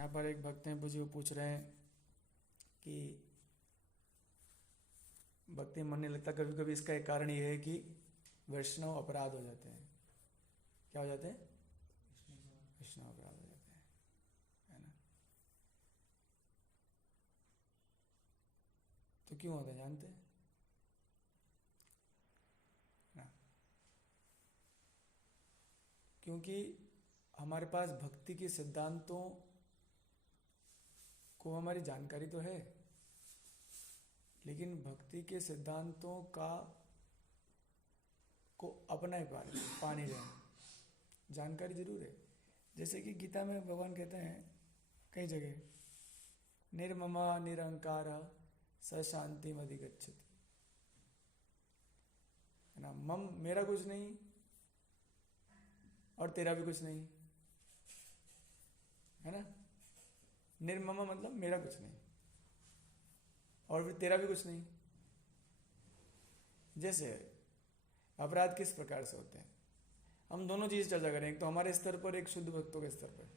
यहाँ पर एक भक्त हैं मुझे, वो पूछ रहे हैं कि भक्ति मन नहीं लगता कभी कभी, इसका एक कारण ये है कि वैष्णव अपराध हो जाते हैं। क्या हो जाते हैं? वैष्णव अपराध हो जाते हैं, है ना। तो क्यों होता है जानते हैं ना? क्योंकि हमारे पास भक्ति के सिद्धांतों को हमारी जानकारी तो है, लेकिन भक्ति के सिद्धांतों का को अपना ही पा नहीं रहे। जानकारी जरूर है, जैसे कि गीता में भगवान कहते हैं कई जगह, निर्ममा निरंकार स शांति मधिगच्छति, है ना। मम मेरा कुछ नहीं और तेरा भी कुछ नहीं, है ना। निर्ममा मतलब मेरा कुछ नहीं और फिर तेरा भी कुछ नहीं। जैसे अपराध किस प्रकार से होते हैं, हम दोनों चीज चर्चा करें, एक तो हमारे स्तर पर, एक शुद्ध भक्तों के स्तर पर।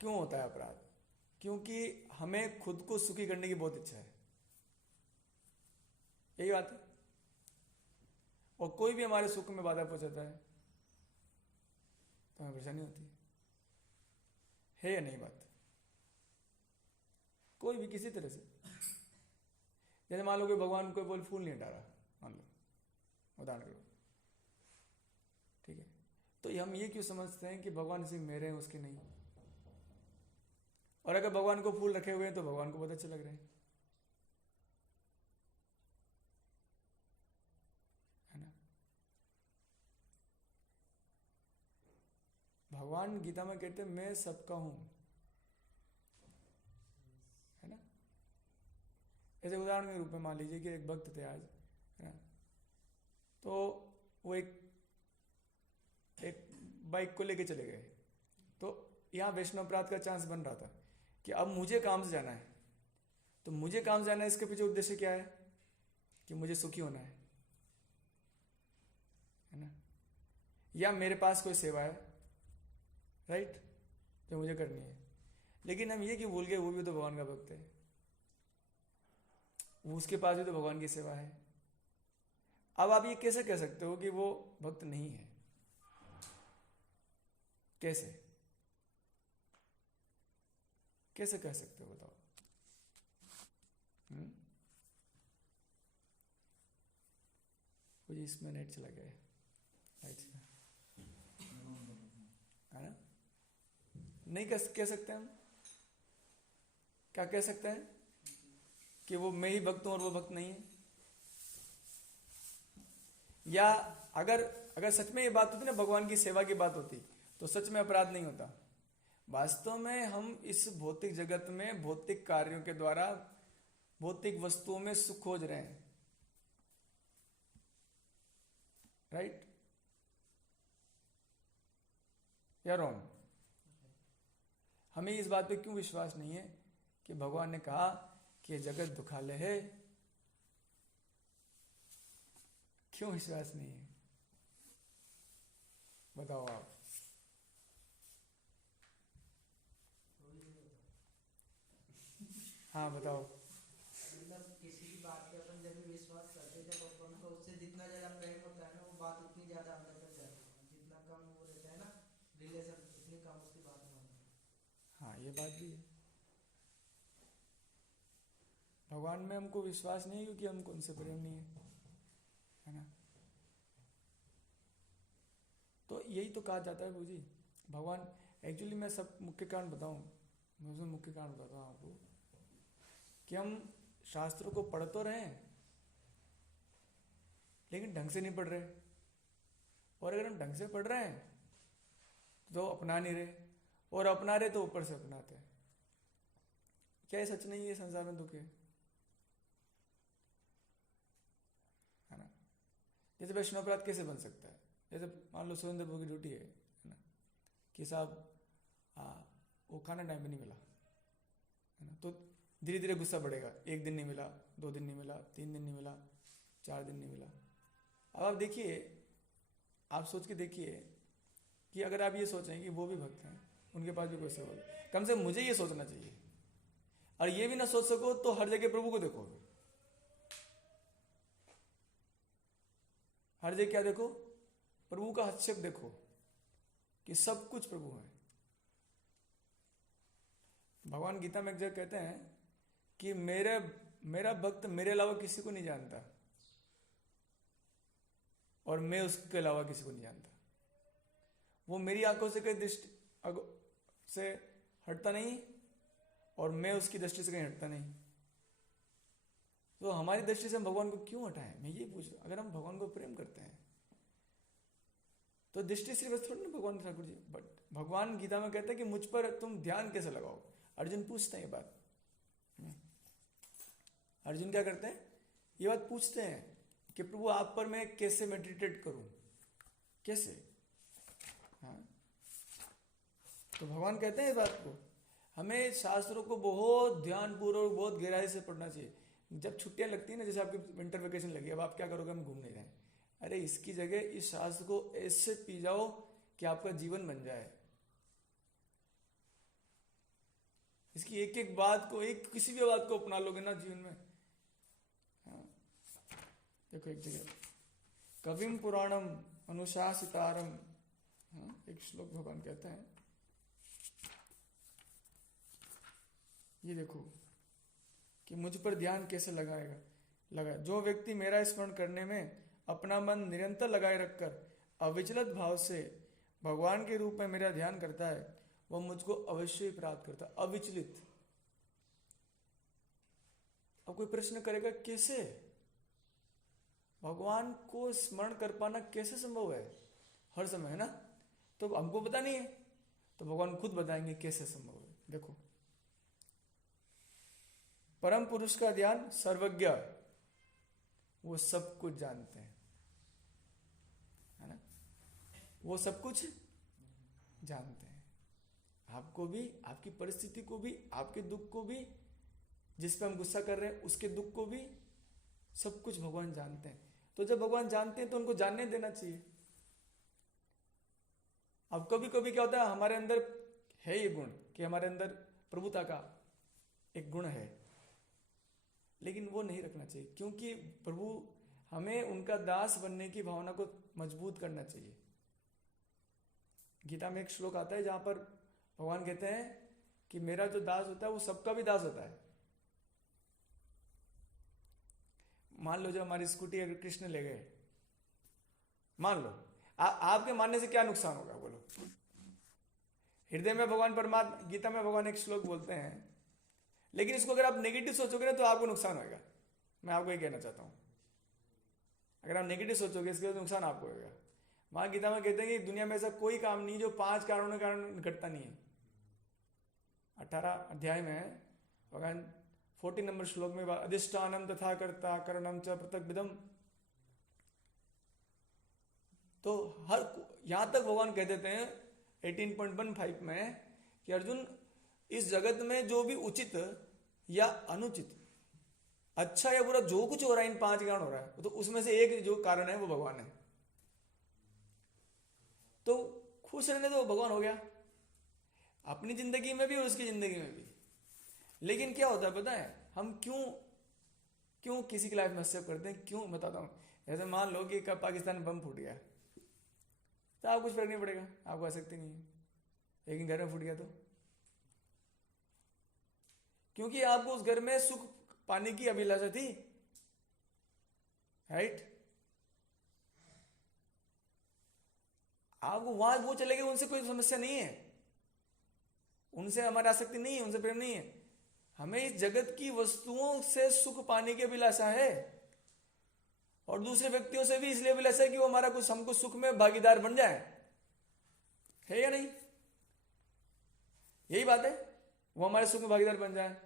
क्यों होता है अपराध? क्योंकि हमें खुद को सुखी करने की बहुत इच्छा है, यही बात है। और कोई भी हमारे सुख में बाधा पहुंचाता है तो हमें परेशानी होती है या नहीं बात? कोई भी किसी तरह से, जैसे मान लो कि भगवान कोई बोल फूल नहीं हटा रहा, मान लो उदाहरण के लिए, ठीक है, तो हम ये क्यों समझते हैं कि भगवान सिर्फ मेरे हैं उसके नहीं? और अगर भगवान को फूल रखे हुए हैं तो भगवान को बहुत अच्छे लग रहे हैं, है ना। भगवान गीता में कहते हैं मैं सबका हूं, है ना। ऐसे उदाहरण के रूप में मान लीजिए कि एक भक्त थे आज, है ना, तो वो एक बाइक को लेके चले गए, तो यहाँ वैष्णव अपराध का चांस बन रहा था कि अब मुझे काम से जाना है, तो मुझे काम से जाना है, इसके पीछे उद्देश्य क्या है कि मुझे सुखी होना है ना, या मेरे पास कोई सेवा है, राइट, जो मुझे करनी है। लेकिन हम ये क्यों भूल गए वो भी तो भगवान का भक्त है, वो उसके पास भी तो भगवान की सेवा है। अब आप ये कैसे कह सकते हो कि वो भक्त नहीं है? कैसे कैसे कह सकते हो बताओ? मुझे इसमें नेट चला गया है, है ना। नहीं कह सकते हम? क्या कह सकते हैं कि वो मैं ही भक्त हूं और वो भक्त नहीं है? या अगर सच में ये बात होती ना, भगवान की सेवा की बात होती, तो सच में अपराध नहीं होता। वास्तव में हम इस भौतिक जगत में भौतिक कार्यों के द्वारा भौतिक वस्तुओं में सुख खोज रहे हैं, राइट या रॉन्ग? हमें इस बात पे क्यों विश्वास नहीं है कि भगवान ने कहा कि जगत दुखालय है? क्यों विश्वास नहीं है बताओ आप? हाँ बताओ। मतलब किसी की बात पे अपन जब भी विश्वास करते हैं, जब अपन को उससे जितना ज्यादा प्रेम होता है ना, वो बात उतनी ज्यादा अंदर तक जाती है। जितना कम वो रहता है ना रिलेशन, उतनी कम उसकी बात में होती है। हाँ ये बात भी है, भगवान में हमको विश्वास नहीं है क्योंकि हमको उनसे प्रेम नहीं है ना। तो यही तो कहा जाता है जी, भगवान एक्चुअली, मैं सब मुख्य कारण बताऊं, मैं उसमें मुख्य कारण बताता हूँ आपको, कि हम शास्त्रों को पढ़ तो रहे हैं लेकिन ढंग से नहीं पढ़ रहे, और अगर हम ढंग से पढ़ रहे हैं तो अपना नहीं रहे, और अपना रहे तो ऊपर से अपनाते हैं। क्या ये सच नहीं है? संसार में दुख है ना। जैसे वैष्णव अपराध कैसे बन सकता है? जैसे मान लो सुरेंद्र प्रभु की ड्यूटी है ना, कि साहब वो खाना टाइम पे नहीं मिला, है ना, तो धीरे धीरे गुस्सा बढ़ेगा, एक दिन नहीं मिला, 2 दिन नहीं मिला, 3 दिन नहीं मिला, 4 दिन नहीं मिला। अब आप देखिए, आप सोच के देखिए कि अगर आप ये सोचें कि वो भी भक्त हैं, उनके पास भी कोई सेवा है, कम से कम मुझे ये सोचना चाहिए। और ये भी ना सोच सको तो हर जगह प्रभु को देखो, हर जगह क्या देखो, प्रभु का हस्तक्षेप देखो कि सब कुछ प्रभु है। भगवान गीता में एक जगह कहते हैं कि मेरा भक्त मेरे अलावा किसी को नहीं जानता और मैं उसके अलावा किसी को नहीं जानता। वो मेरी आंखों से कहीं दृष्टि से हटता नहीं और मैं उसकी दृष्टि से कहीं हटता नहीं। तो हमारी दृष्टि से हम भगवान को क्यों हटाएं? मैं ये पूछ, अगर हम भगवान को प्रेम करते हैं तो दृष्टि सिर्फ थोड़ी ना भगवान ठाकुर जी, बट भगवान गीता में कहते हैं कि मुझ पर तुम ध्यान कैसे लगाओ। अर्जुन पूछते हैं ये बात, अर्जुन क्या करते हैं, ये बात पूछते हैं कि प्रभु आप पर मैं कैसे मेडिटेट करूं, कैसे? हाँ, तो भगवान कहते हैं इस बात को, हमें शास्त्रों को बहुत ध्यानपूर्वक बहुत गहराई से पढ़ना चाहिए। जब छुट्टियां लगती है ना, जैसे आपकी विंटर वेकेशन लगी, अब आप क्या करोगे, हम घूमने जाएं, अरे इसकी जगह इस शास्त्र को ऐसे पी जाओ कि आपका जीवन बन जाए। इसकी एक एक बात को, एक किसी भी बात को अपना लोगे ना जीवन में। हाँ, देखो एक जगह कविम पुराणम अनुशासितारम, हाँ, एक श्लोक भगवान कहते हैं, ये देखो कि मुझ पर ध्यान कैसे लगाए। जो व्यक्ति मेरा स्मरण करने में अपना मन निरंतर लगाए रखकर अविचलित भाव से भगवान के रूप में मेरा ध्यान करता है, वह मुझको अवश्य ही प्राप्त करता है। अविचलित। अब कोई प्रश्न करेगा कैसे भगवान को स्मरण कर पाना कैसे संभव है हर समय, है ना? तो हमको पता नहीं है, तो भगवान खुद बताएंगे कैसे संभव है। देखो, परम पुरुष का ध्यान सर्वज्ञ, वो सब कुछ जानते हैं, है ना? वो सब कुछ जानते हैं, आपको भी, आपकी परिस्थिति को भी, आपके दुख को भी, जिस पे हम गुस्सा कर रहे हैं उसके दुख को भी, सब कुछ भगवान जानते हैं। तो जब भगवान जानते हैं तो उनको जानने देना चाहिए। अब कभी कभी क्या होता है, हमारे अंदर है ये गुण कि हमारे अंदर प्रभुता का एक गुण है, लेकिन वो नहीं रखना चाहिए, क्योंकि प्रभु हमें उनका दास बनने की भावना को मजबूत करना चाहिए। गीता में एक श्लोक आता है जहां पर भगवान कहते हैं कि मेरा जो दास होता है वो सबका भी दास होता है। मान लो जो हमारी स्कूटी अगर कृष्ण ले गए, मान लो, आपके मानने से क्या नुकसान होगा बोलो? हृदय में भगवान परमात्मा, गीता में भगवान एक श्लोक बोलते हैं, लेकिन इसको अगर आप नेगेटिव सोचोगे ना तो आपको नुकसान होगा। मैं आपको ये कहना चाहता हूं, अगर आप नेगेटिव सोचोगे इसके नुकसान आपको होगा। वहां गीता में कहते हैं कि दुनिया में ऐसा कोई काम नहीं जो 5 कारणों के कारण घटता नहीं है। 18 अध्याय में भगवान 40 नंबर श्लोक में अधिष्ठानम तथा कर्ता करणम च पृथक विदम, तो हर यहां तक भगवान कह देते हैं 18.15 में कि अर्जुन, इस जगत में जो भी उचित या अनुचित, अच्छा या बुरा जो कुछ हो रहा है, इन 5 कारण हो रहा है, तो उसमें से एक जो कारण है वो भगवान है। तो खुश रहने तो भगवान हो गया, अपनी जिंदगी में भी और उसकी जिंदगी में भी। लेकिन क्या होता है पता है, हम क्यों किसी की लाइफ में हस्तक्षेप करते हैं? क्यों, बताता हूं। जैसे मान लो कि कब पाकिस्तान में बम फूट गया, तो आपको कुछ फर्क नहीं पड़ेगा, आपको आसक्ति नहीं है। लेकिन घर में फूट गया तो, क्योंकि आपको उस घर में सुख पाने की अभिलाषा थी, राइट? आपको वहां वो चले गए, उनसे कोई समस्या नहीं है, उनसे हमारी आसक्ति नहीं है, उनसे प्रेम नहीं है। हमें इस जगत की वस्तुओं से सुख पाने की अभिलाषा है, और दूसरे व्यक्तियों से भी इसलिए अभिलाषा है कि वो हमारा कुछ, हमको सुख में भागीदार बन जाए, है या नहीं? यही बात है, वो हमारे सुख में भागीदार बन जाए।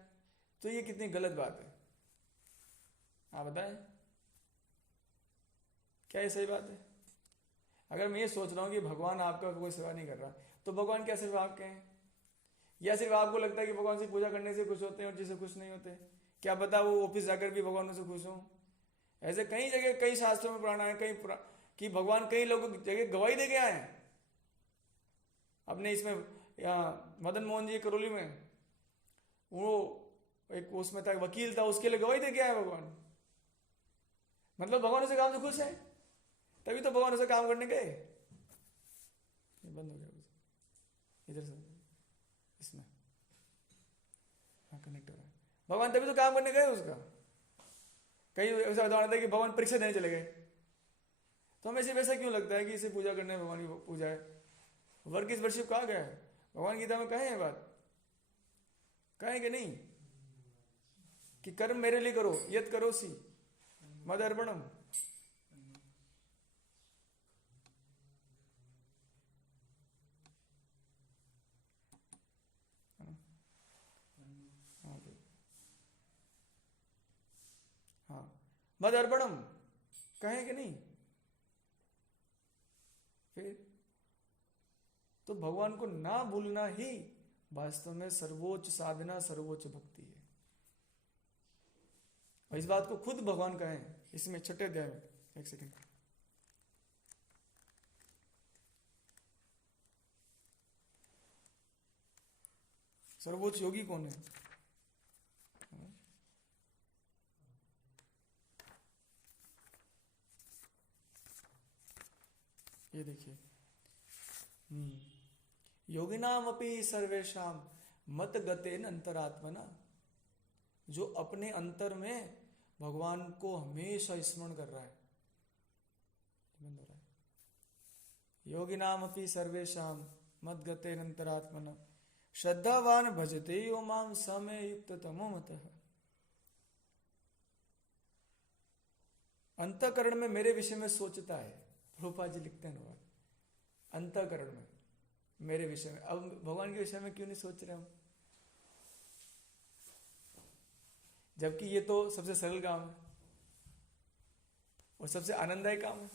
तो ये कितनी गलत बात है, आप बताएं, क्या ये सही बात है? अगर मैं ये सोच रहा हूं कि भगवान आपका कोई सेवा नहीं कर रहा, तो भगवान क्या सिर्फ आपके हैं? या सिर्फ आपको लगता है कि भगवान से पूजा करने से खुश होते हैं और जिससे खुश नहीं होते? क्या पता वो ऑफिस जाकर भी भगवान से खुश हो? ऐसे कई जगह, कई शास्त्रों में पुराना है, कि भगवान कई लोगों की जगह गवाही दे के आए हैं अपने इसमें यहाँ मदन मोहन जी करौली में वो एक उसमें था, वकील था, उसके लिए गवाही दे के आया भगवान। मतलब भगवान उसे काम से खुश है, तभी तो भगवान उसे काम करने गए। ये बंद हो गया इधर से, इसमें हाँ कनेक्ट हो रहा है। भगवान तभी तो काम करने गए उसका। कई ऐसा उदाहरण था कि भगवान परीक्षा देने चले गए, तो हमें सिर्फ ऐसा क्यों लगता है कि इसे पूजा करने भगवान की पूजा है। वर्क इज वर्शिप कहा गया है भगवान गीता में, कहे हैं बात, कहे कि नहीं कि कर्म मेरे लिए करो, यत करो सी मद अर्पणम। हाँ मद अर्पणम कहे कि नहीं। फिर तो भगवान को ना भूलना ही वास्तव में सर्वोच्च साधना, सर्वोच्च भक्ति है। और इस बात को खुद भगवान कहें इसमें 6 अध्याय में। एक सेकंड, सर्वोच्च योगी कौन है? ये देखिए, योगिनाम अपि सर्वेशाम मत गतेन अंतरात्मना, जो अपने अंतर में भगवान को हमेशा स्मरण कर रहा है। बंद हो रहा है। योगिनाम अपि सर्वेशाम मत गतेन अंतरात्मना श्रद्धावान भजते यो माम समय युक्त तमो मतः। अंतःकरण में मेरे विषय में सोचता है, प्रभुपाद जी लिखते हैं अंतःकरण में मेरे विषय में। अब भगवान के विषय में क्यों नहीं सोच रहे हम, जबकि ये तो सबसे सरल काम है और सबसे आनंददायक काम है।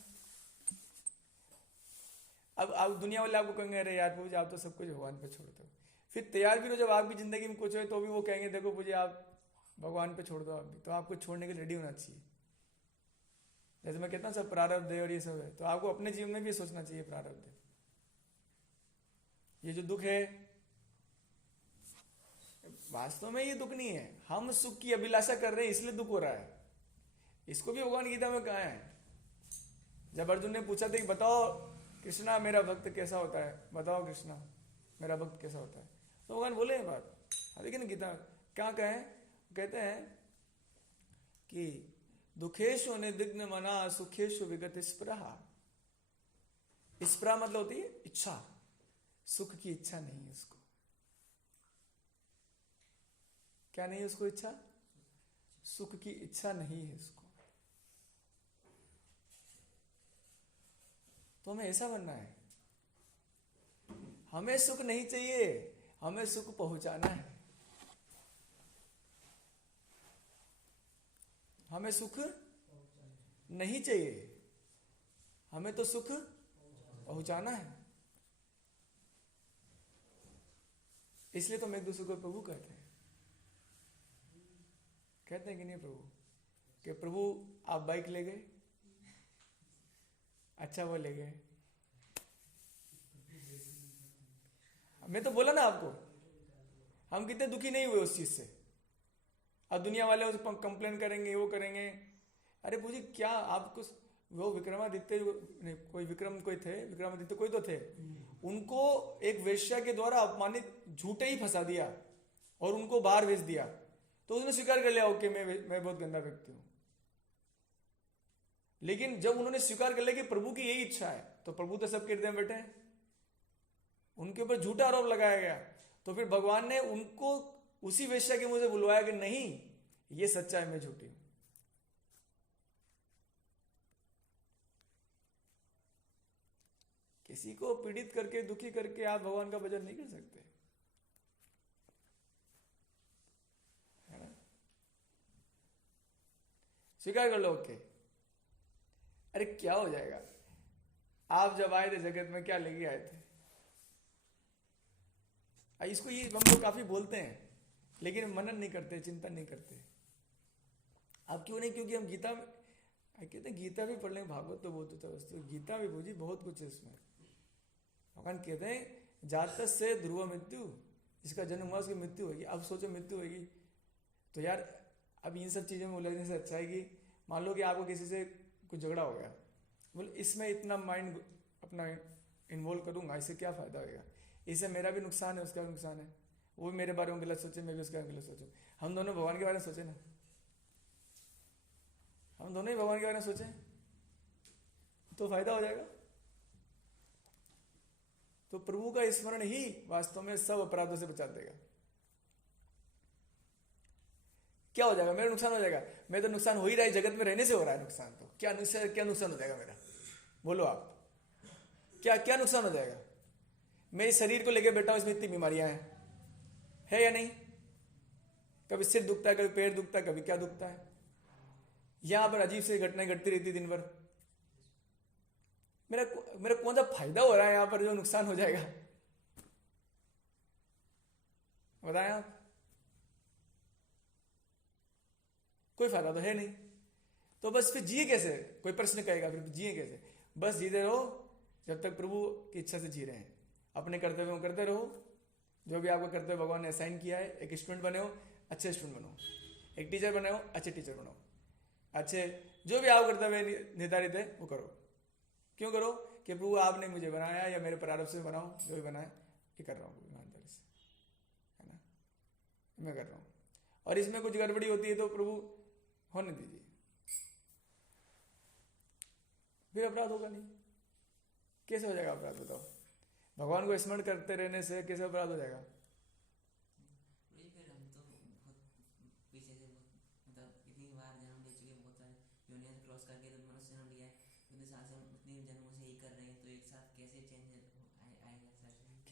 अब आप दुनिया वाले आपको कहेंगे अरे यार पूज्य आप तो सब कुछ भगवान पे छोड़ते हो। फिर तैयार भी हो जब आपकी जिंदगी में कुछ हो तो भी वो कहेंगे देखो पूज्य आप भगवान पे छोड़ दो। आप भी तो आपको छोड़ने के लिए रेडी होना चाहिए। जैसे मैं कहता हूँ सब प्रारब्ध है और ये सब है, तो आपको अपने जीवन में भी सोचना चाहिए प्रारब्ध है। ये जो दुख है वास्तव में ये दुख नहीं है, हम सुख की अभिलाषा कर रहे हैं इसलिए दुख हो रहा है। इसको भी भगवान गीता में कहा है। जब अर्जुन ने पूछा था कि बताओ कृष्णा मेरा भक्त कैसा होता है, बताओ कृष्णा मेरा भक्त कैसा होता है, तो भगवान बोले हैं बात। लेकिन गीता क्या कहें, कहते हैं कि दुखेशु निदिग्न मना सुखेशु विगत स्पृहा। स्पृहा मतलब होती है इच्छा, सुख की इच्छा नहीं है उसको। क्या नहीं है उसको इच्छा? सुख की इच्छा नहीं है उसको। तो हमें ऐसा बनना है, हमें सुख नहीं चाहिए, हमें सुख पहुंचाना है। हमें सुख नहीं चाहिए, हमें तो सुख पहुंचाना है। इसलिए तो हम एक दूसरे को प्रभु कहते हैं। कहते हैं कि नहीं प्रभु, कि प्रभु आप बाइक ले गए, अच्छा वो ले गए। मैं तो बोला ना आपको, हम कितने दुखी नहीं हुए उस चीज से। अब दुनिया वाले उस पर कंप्लेन करेंगे, वो करेंगे। अरे पूजी क्या आपको वो विक्रमादित्य कोई कोई थे, विक्रमादित्य कोई तो थे, उनको एक वेश्या के द्वारा अपमानित झूठे ही फंसा दिया और उनको बाहर भेज दिया, तो उसने स्वीकार कर लिया ओके मैं बहुत गंदा व्यक्ति हूं। लेकिन जब उन्होंने स्वीकार कर लिया कि प्रभु की यही इच्छा है, तो प्रभु तो सबके हृदय में बैठे हैं, उनके ऊपर झूठा आरोप लगाया गया। तो फिर भगवान ने उनको उसी वेश्या के मुंह से बुलवाया कि नहीं ये सच्चाई में झूठी हूं। किसी को पीड़ित करके दुखी करके आप भगवान का भजन नहीं कर सकते, है ना? स्वीकार कर लो ओके। अरे क्या हो जाएगा, आप जब आए थे जगत में क्या लेके आए थे? इसको ये हम लोग काफी बोलते हैं लेकिन मनन नहीं करते, चिंतन नहीं करते। अब क्यों नहीं? क्योंकि हम गीता में कहते हैं गीता भी पढ़ लें, भागवत तो बहुत होता है वस्तु, गीता भी बुझी बहुत कुछ है इसमें। भगवान कहते हैं जातस्य से ध्रुव मृत्यु, जिसका जन्म हुआ उसकी मृत्यु होगी। अब सोचो मृत्यु होगी तो यार अब इन सब चीज़ों में उलझने से अच्छा है कि मान लो कि आपको किसी से कुछ झगड़ा हो गया, बोले इसमें इतना माइंड अपना इन्वॉल्व करूंगा, इससे क्या फ़ायदा होगा, इससे मेरा भी नुकसान है उसका भी नुकसान है, वो भी मेरे बारे में गलत सोचे मैं भी उसके बारे में गलत सोचूं। हम दोनों भगवान के बारे में सोचे ना, हम दोनों ही भगवान के बारे में सोचें तो फायदा हो जाएगा। तो प्रभु का स्मरण ही वास्तव में सब अपराधों से बचा देगा। क्या हो जाएगा, मेरा नुकसान हो जाएगा, मैं तो नुकसान हो ही रहा है, जगत में रहने से हो रहा है नुकसान, तो क्या नुकसान हो जाएगा मेरा, बोलो आप, क्या क्या नुकसान हो जाएगा। मैं इस शरीर को लेकर बैठा हूं, इसमें इतनी बीमारियां हैं, है या नहीं, कभी सिर दुखता है, कभी पैर दुखता है, कभी क्या दुखता है, यहां पर अजीब सी घटनाएं घटती रहती दिन भर, मेरा कौन सा फायदा हो रहा है यहां पर जो नुकसान हो जाएगा, बताएं आप, कोई फायदा तो है नहीं। तो बस फिर जिए कैसे, कोई प्रश्न कहेगा फिर जिए कैसे, बस जीते रहो जब तक प्रभु की इच्छा से जी रहे हैं, अपने कर्तव्यों करते रहो, जो भी आपका कर्तव्य भगवान ने असाइन किया है। एक स्टूडेंट बने हो, अच्छे स्टूडेंट बनो, एक टीचर बने हो, अच्छे टीचर बनो, अच्छे जो भी आप कर्तव्य निर्धारित है वो करो। क्यों करो कि प्रभु आपने मुझे बनाया या मेरे प्रारब्ध से बनाओ, जो भी बनाया ये कर रहा हूँ ईमानदारी से, है ना, मैं कर रहा हूँ, और इसमें कुछ गड़बड़ी होती है तो प्रभु होने दीजिए, फिर अपराध होगा नहीं। कैसे हो जाएगा अपराध, बताओ, भगवान को स्मरण करते रहने से कैसे अपराध हो जाएगा।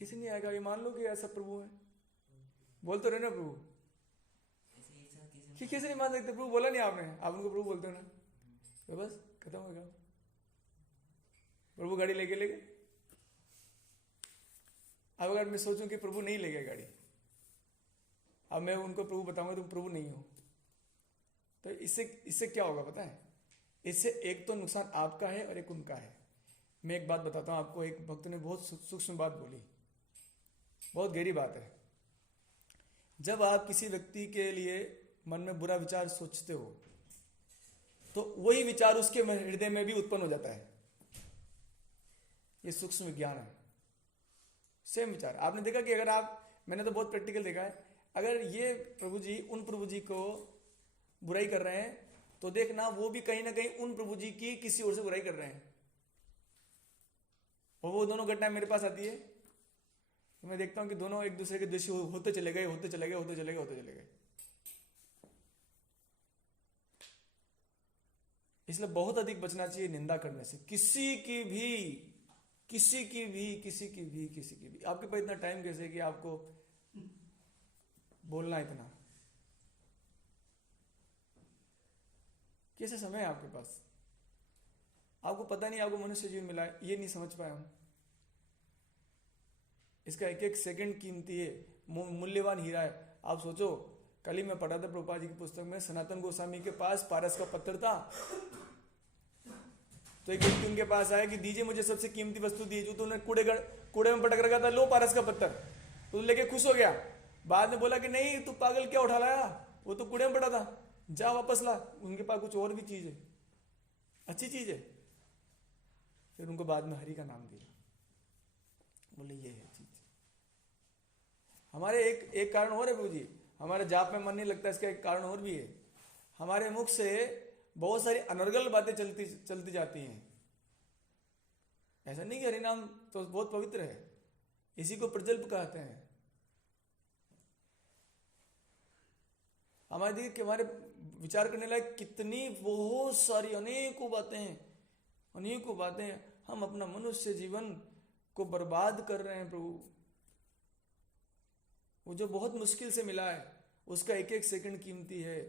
किसी नहीं आएगा, ये मान लो कि ऐसा प्रभु है, बोल तो रहे ना प्रभु, कि कैसे नहीं मान सकते, प्रभु बोला नहीं आपने, आप उनको प्रभु बोलते हो ना, तो बस खत्म हो गया। प्रभु गाड़ी लेके ले गए, अब अगर मैं सोचूं कि प्रभु नहीं ले गए गाड़ी, अब मैं उनको प्रभु बताऊंगा तुम प्रभु नहीं हो, तो इससे क्या होगा पता है, इससे एक तो नुकसान आपका है और एक उनका है। मैं एक बात बताता हूं आपको, एक भक्त ने बहुत सूक्ष्म बात बोली, बहुत गहरी बात है। जब आप किसी व्यक्ति के लिए मन में बुरा विचार सोचते हो तो वही विचार उसके हृदय में भी उत्पन्न हो जाता है, ये सूक्ष्म विज्ञान है। सेम विचार आपने देखा कि अगर आप, मैंने तो बहुत प्रैक्टिकल देखा है, अगर ये प्रभु जी उन प्रभु जी को बुराई कर रहे हैं तो देखना वो भी कहीं ना कहीं उन प्रभु जी की किसी और से बुराई कर रहे हैं, और वो दोनों घटनाएं मेरे पास आती है तो मैं देखता हूं कि दोनों एक दूसरे के द्वेषी होते चले गए, होते चले गए, होते चले गए, होते चले गए। इसलिए बहुत अधिक बचना चाहिए निंदा करने से, किसी की भी। आपके पास इतना टाइम कैसे कि आपको बोलना, इतना कैसे समय है आपके पास, आपको पता नहीं आपको मनुष्य जीवन मिला है, ये नहीं समझ पाया हूं। इसका एक एक सेकंड कीमती है, मूल्यवान हीरा है। आप सोचो, कल ही मैं पढ़ा था प्रभुपाद जी की पुस्तक में, सनातन गोस्वामी के पास पारस का पत्थर था, तो एक व्यक्ति उनके पास आया कि दीजिए मुझे सबसे कीमती वस्तु दीजिए, तो उन्होंने कूड़े में पटक रखा था, लो पारस का पत्थर, तो लेके खुश हो गया। बाद में बोला कि नहीं तू पागल, क्या उठा लाया, वो तो कूड़े में पड़ा था, जा वापस ला, उनके पास कुछ और भी चीज है, अच्छी चीज है। फिर उनको बाद में हरि का नाम दिया, बोले ये है चीज। हमारे एक कारण और है प्रभु जी, हमारे जाप में मन नहीं लगता, इसका एक कारण और भी है, हमारे मुख से बहुत सारी अनर्गल बातें चलती जाती हैं। ऐसा नहीं कि हरिनाम तो बहुत पवित्र है, इसी को प्रजल्प कहते हैं। हमारे देखिए कि हमारे विचार करने लायक कितनी बहुत सारी अनेकों बातें हम अपना मनुष्य जीवन को बर्बाद कर रहे हैं प्रभु। वो जो बहुत मुश्किल से मिला है उसका एक एक सेकंड कीमती है,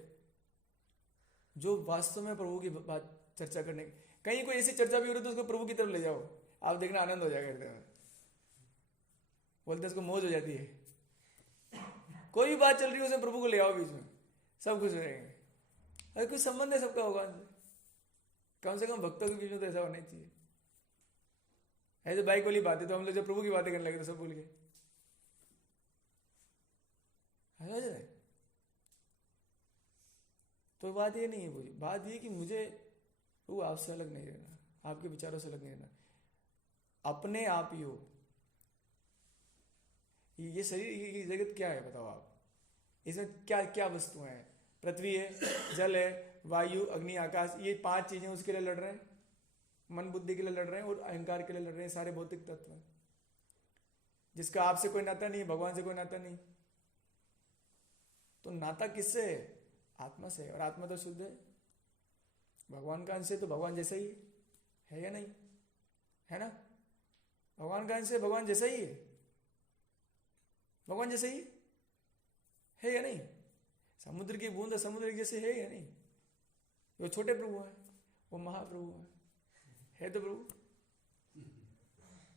जो वास्तव में प्रभु की बात चर्चा करने की, कहीं कोई ऐसी चर्चा भी हो रही है तो उसको प्रभु की तरफ ले जाओ, आप देखना आनंद हो जाएगा हृदय में, बोलते उसको मौज हो जाती है। कोई भी बात चल रही है उसमें प्रभु को ले आओ बीच में, सब खुश रहेंगे। अरे कुछ संबंध है सबका भगवान से, कम से कम भक्तों के बीच में तो ऐसा होना चाहिए। ऐसे बाइक वाली बातें तो हम लोग जब प्रभु की बातें करने लगे तो सब भूल गए। समझ रहे? तो बात ये नहीं है पूरी, बात ये कि मुझे वो आपसे अलग नहीं रहना, आपके विचारों से अलग नहीं रहना, अपने आप ही हो। ये शरीर, ये जगत क्या है बताओ आप? इसमें क्या क्या वस्तुएं हैं? पृथ्वी है, जल है, वायु, अग्नि, आकाश, ये 5 चीजें उसके लिए लड़ रहे हैं, मन बुद्धि के लिए लड़ रहे हैं और अहंकार के लिए लड़ रहे हैं, सारे भौतिक तत्व हैं, जिसका आपसे कोई नाता नहीं, भगवान से कोई नाता नहीं। तो नाता किससे है? आत्मा से। और आत्मा तो शुद्ध है, भगवान का अंश है, तो भगवान जैसा ही है या नहीं? है ना? भगवान का अंश है, भगवान जैसा ही है, भगवान जैसे ही है या नहीं? समुद्र की बूंद समुद्र जैसे है या नहीं? वो छोटे प्रभु है, वो महाप्रभु है तो प्रभु।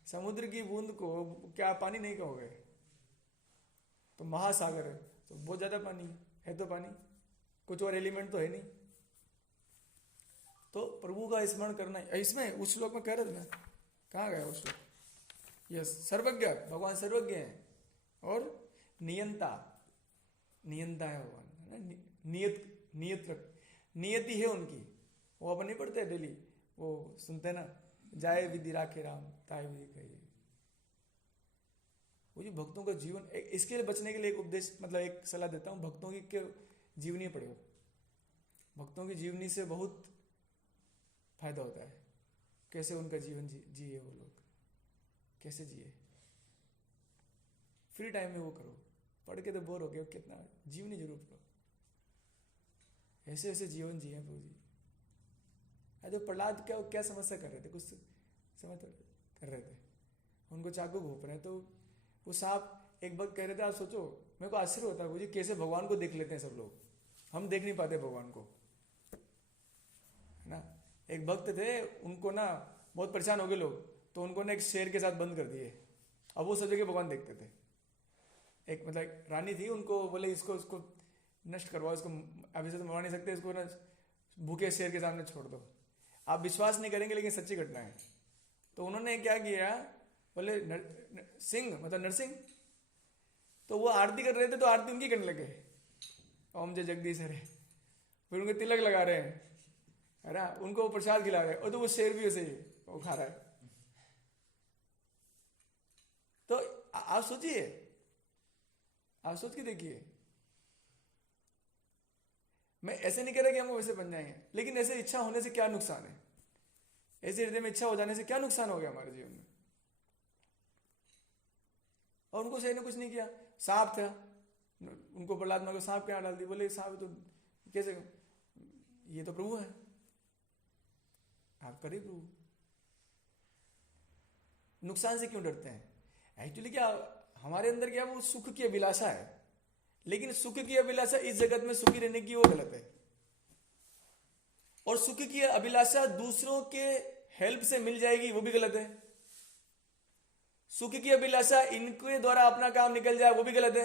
समुद्र की बूंद को क्या पानी नहीं कहोगे? तो महासागर है, तो बहुत ज्यादा पानी है तो पानी, कुछ और एलिमेंट तो है नहीं। तो प्रभु का स्मरण करना है। इसमें उस श्लोक में कह रहे थे ना, कहाँ गया वो श्लोक? यस, सर्वज्ञ, भगवान सर्वज्ञ है और नियंता, नियंता है भगवान, है ना? नियति है उनकी। वो अपन नहीं पढ़ते हैं डेली, वो सुनते हैं ना, जाए विधि राखे राम ताय विधि कहिए। वो जो भक्तों का जीवन, इसके लिए बचने के लिए एक उपदेश, मतलब एक सलाह देता हूँ, भक्तों की जीवनी पढ़ो। भक्तों की जीवनी से बहुत फायदा होता है, कैसे उनका जीवन जिए वो लोग, कैसे जिए। फ्री टाइम में वो करो, पढ़ के तो बोर हो गए, कितना जीवनी जरूर पढ़ो, ऐसे ऐसे जीवन जिए प्रभु जी। तो प्रहलाद क्या समस्या कर रहे थे, कुछ समझ कर रहे थे, उनको चाकू घोंप रहे, तो वो सांप एक वक्त कह रहे थे, आप सोचो, मेरे को आश्चर्य होता है मुझे, कैसे भगवान को देख लेते हैं सब लोग, हम देख नहीं पाते भगवान को, है ना? एक भक्त थे, उनको ना बहुत परेशान हो गए लोग, तो उनको ना एक शेर के साथ बंद कर दिए। अब वो सब जगह भगवान देखते थे। एक मतलब रानी थी, उनको बोले इसको नष्ट करवाओ, इसको अभी से तो मरवा नहीं सकते, इसको ना भूखे शेर के सामने छोड़ दो। आप विश्वास नहीं करेंगे लेकिन सच्ची घटना है। तो उन्होंने क्या किया, बोले सिंह मतलब नरसिंह, तो वो आरती कर रहे थे, तो आरती उनकी करने लगे, ओम जय जगदीश हरे, फिर उनके तिलक लगा रहे हैं, है ना, उनको प्रसाद खिला रहे हैं, और तो वो शेर भी वैसे ही वो खा रहा है। तो आप सोचिए, आप सोच के देखिए, मैं ऐसे नहीं कह रहा कि हम वैसे बन जाएंगे, लेकिन ऐसे इच्छा होने से क्या नुकसान है? ऐसे हृदय में इच्छा हो जाने से क्या नुकसान हो गया हमारे जीवन में? और उनको सही ने कुछ नहीं किया, सांप था, उनको प्रहलाद को सांप क्या डाल दी, बोले सांप तो कैसे, ये तो प्रभु है, आप करिए प्रभु। नुकसान से क्यों डरते हैं? एक्चुअली क्या हमारे अंदर क्या, वो सुख की अभिलाषा है, लेकिन सुख की अभिलाषा इस जगत में सुखी रहने की वो गलत है, और सुख की अभिलाषा दूसरों के हेल्प से मिल जाएगी वो भी गलत है। सुख की अभिलाषा इनके द्वारा अपना काम निकल जाए वो भी गलत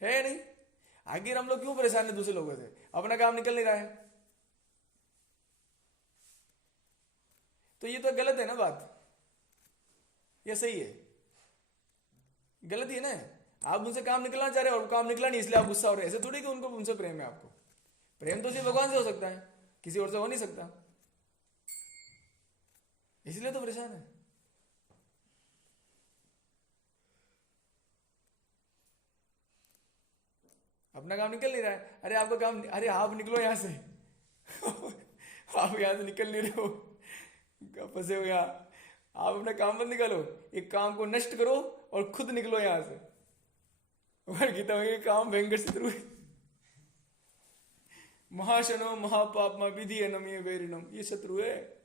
है नहीं? आखिर हम लोग क्यों परेशान है दूसरे लोगों से? अपना काम निकल नहीं रहा है, तो ये तो गलत है ना बात, ये सही है? गलत ही है ना। आप उनसे काम निकलना चाह रहे हो और काम निकला नहीं, इसलिए आप गुस्सा हो रहे हैं। ऐसे थोड़ी कि उनको उनसे प्रेम है। आपको प्रेम तो सिर्फ भगवान से हो सकता है, किसी और से हो नहीं सकता, इसलिए तो परेशान है। अपना काम निकल नहीं रहा है, अरे आपका काम, अरे आप निकलो यहां से आप यहां से निकल नहीं रहे हो, फंसे हो यहाँ। आप अपना काम मत निकालो, एक काम को नष्ट करो और खुद निकलो यहां से। गीता में काम भयंकर शत्रु है, महाशनो महापापमा विधि अनमय वैरिणम, ये शत्रु है,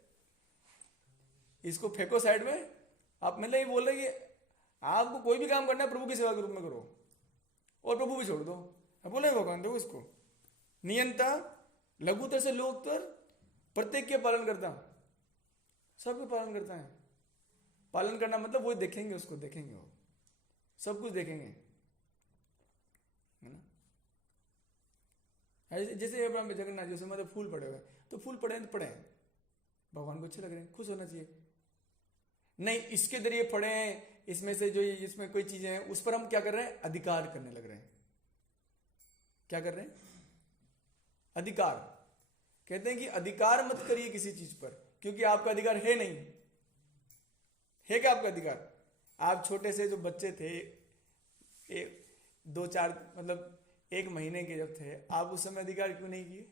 इसको फेंको साइड में। आप मतलब ये बोल रहे कि आपको कोई भी काम करना है प्रभु की सेवा के रूप में करो, और प्रभु भी छोड़ दो। बोले भगवान देखो इसको, नियंता, लघुतर से लोकतर, प्रत्येक के पालन करता, सबके पालन करता है। पालन करना मतलब वो देखेंगे, उसको देखेंगे, वो सब कुछ देखेंगे, है ना। जैसे जगन्नाथ जी, मतलब फूल पड़े हुए, तो फूल पड़े तो पड़े, भगवान को अच्छे लग रहे हैं, खुश होना चाहिए। नहीं, इसके जरिए पढ़े हैं, इसमें से जो इसमें कोई चीजें हैं उस पर हम क्या कर रहे हैं, अधिकार करने लग रहे हैं। क्या कर रहे हैं, अधिकार। कहते हैं कि अधिकार मत करिए किसी चीज पर, क्योंकि आपका अधिकार है नहीं। है क्या आपका अधिकार? आप छोटे से जो बच्चे थे, 2-4 मतलब 1 महीने के जब थे, आप उस समय अधिकार क्यों नहीं किए?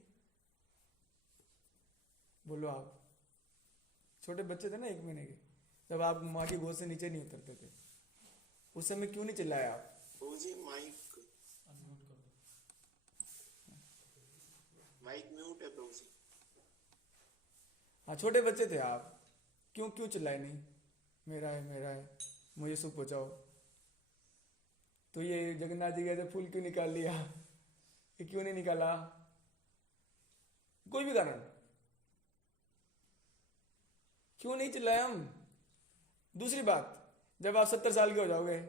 बोलो। आप छोटे बच्चे थे ना 1 महीने के, जब आप माँ की गोद से नीचे नहीं उतरते थे, उस समय क्यों नहीं चिल्लाए आप? जी माइक म्यूट है प्रभु जी। हाँ, छोटे बच्चे थे आप, क्यों चिल्लाए नहीं? मेरा है, मुझे सुख पहुंचाओ। तो ये जगन्नाथ जी कहते फूल क्यों निकाल लिया, ये क्यों नहीं निकाला? कोई भी कारण, क्यों नहीं चिल्लाए हम? दूसरी बात, जब आप 70 साल के हो जाओगे,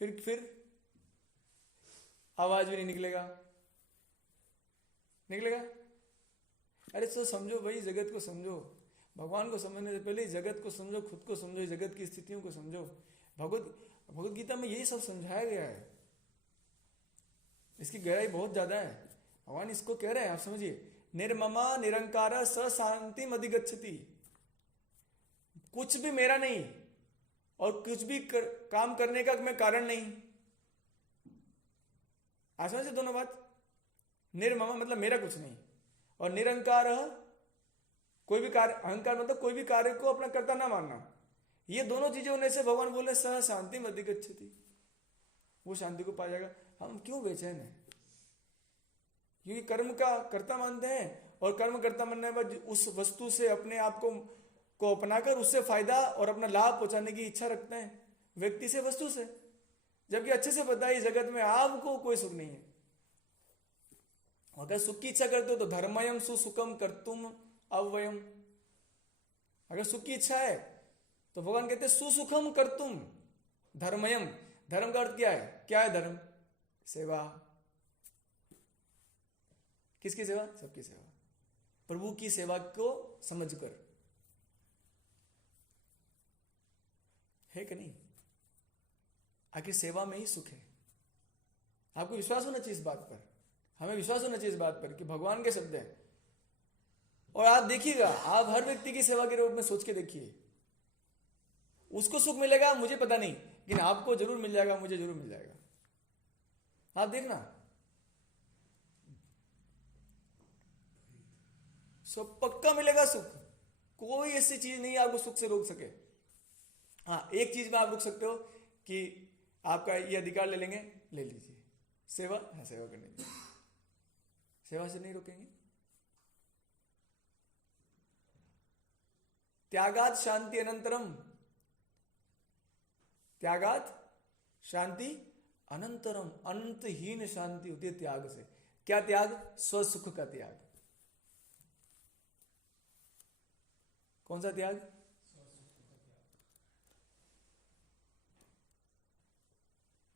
फिर आवाज भी नहीं निकलेगा। अरे तो समझो भाई, जगत को समझो। भगवान को समझने से पहले जगत को समझो, खुद को समझो, जगत की स्थितियों को समझो। भगवत गीता में यही सब समझाया गया है। इसकी गहराई बहुत ज्यादा है। भगवान इसको कह रहे हैं, आप समझिए, निर्ममा निरंकार स शांतिम अधिगच्छति। कुछ भी मेरा नहीं और कुछ भी काम करने का मैं कारण नहीं। आप समझिए दोनों बात। निर्ममा मतलब मेरा कुछ नहीं, और निरंकार कोई भी कार्य, अहंकार मतलब कोई भी कार्य को अपना कर्ता ना मानना। ये दोनों चीजें होने से भगवान बोले सह शांति में अधिगच्छति, वो शांति को पा जाएगा। हम क्यों बेचैन हैं? क्योंकि कर्म का कर्ता मानते हैं, और कर्म कर्ता मानने के बाद उस वस्तु से अपने आप को अपनाकर उससे फायदा और अपना लाभ पहुंचाने की इच्छा रखते हैं, व्यक्ति से, वस्तु से। जबकि अच्छे से पता है इस जगत में आपको कोई सुख नहीं है। अगर सुख की इच्छा करते हो तो धर्मयम सुसुखम कर्तुम अव्ययम। अगर सुख की इच्छा है तो भगवान कहते हैं सुसुखम कर्तुम धर्मयम। धर्म का अर्थ क्या है? क्या है धर्म? सेवा। किसकी सेवा? सबकी सेवा। प्रभु की सेवा को समझकर, है कि नहीं? आखिर सेवा में ही सुख है। आपको विश्वास होना चाहिए इस बात पर, हमें विश्वास होना चाहिए इस बात पर कि भगवान के शब्द हैं। और आप देखिएगा, आप हर व्यक्ति की सेवा के रूप में सोच के देखिए, उसको सुख मिलेगा मुझे पता नहीं, लेकिन आपको जरूर मिल जाएगा, मुझे जरूर मिल जाएगा। आप देखना, सब पक्का मिलेगा सुख। कोई ऐसी चीज नहीं आपको सुख से रोक सके। हाँ, एक चीज में आप रुक सकते हो कि आपका ये अधिकार ले लेंगे, ले लीजिए, सेवा, हाँ सेवा करनी चाहिए, सेवा से नहीं रोकेंगे। त्यागात शांति अनंतरम, त्यागात शांति अनंतरम। अंतहीन शांति होती है त्याग से। क्या त्याग? स्वसुख का त्याग। कौन सा त्याग?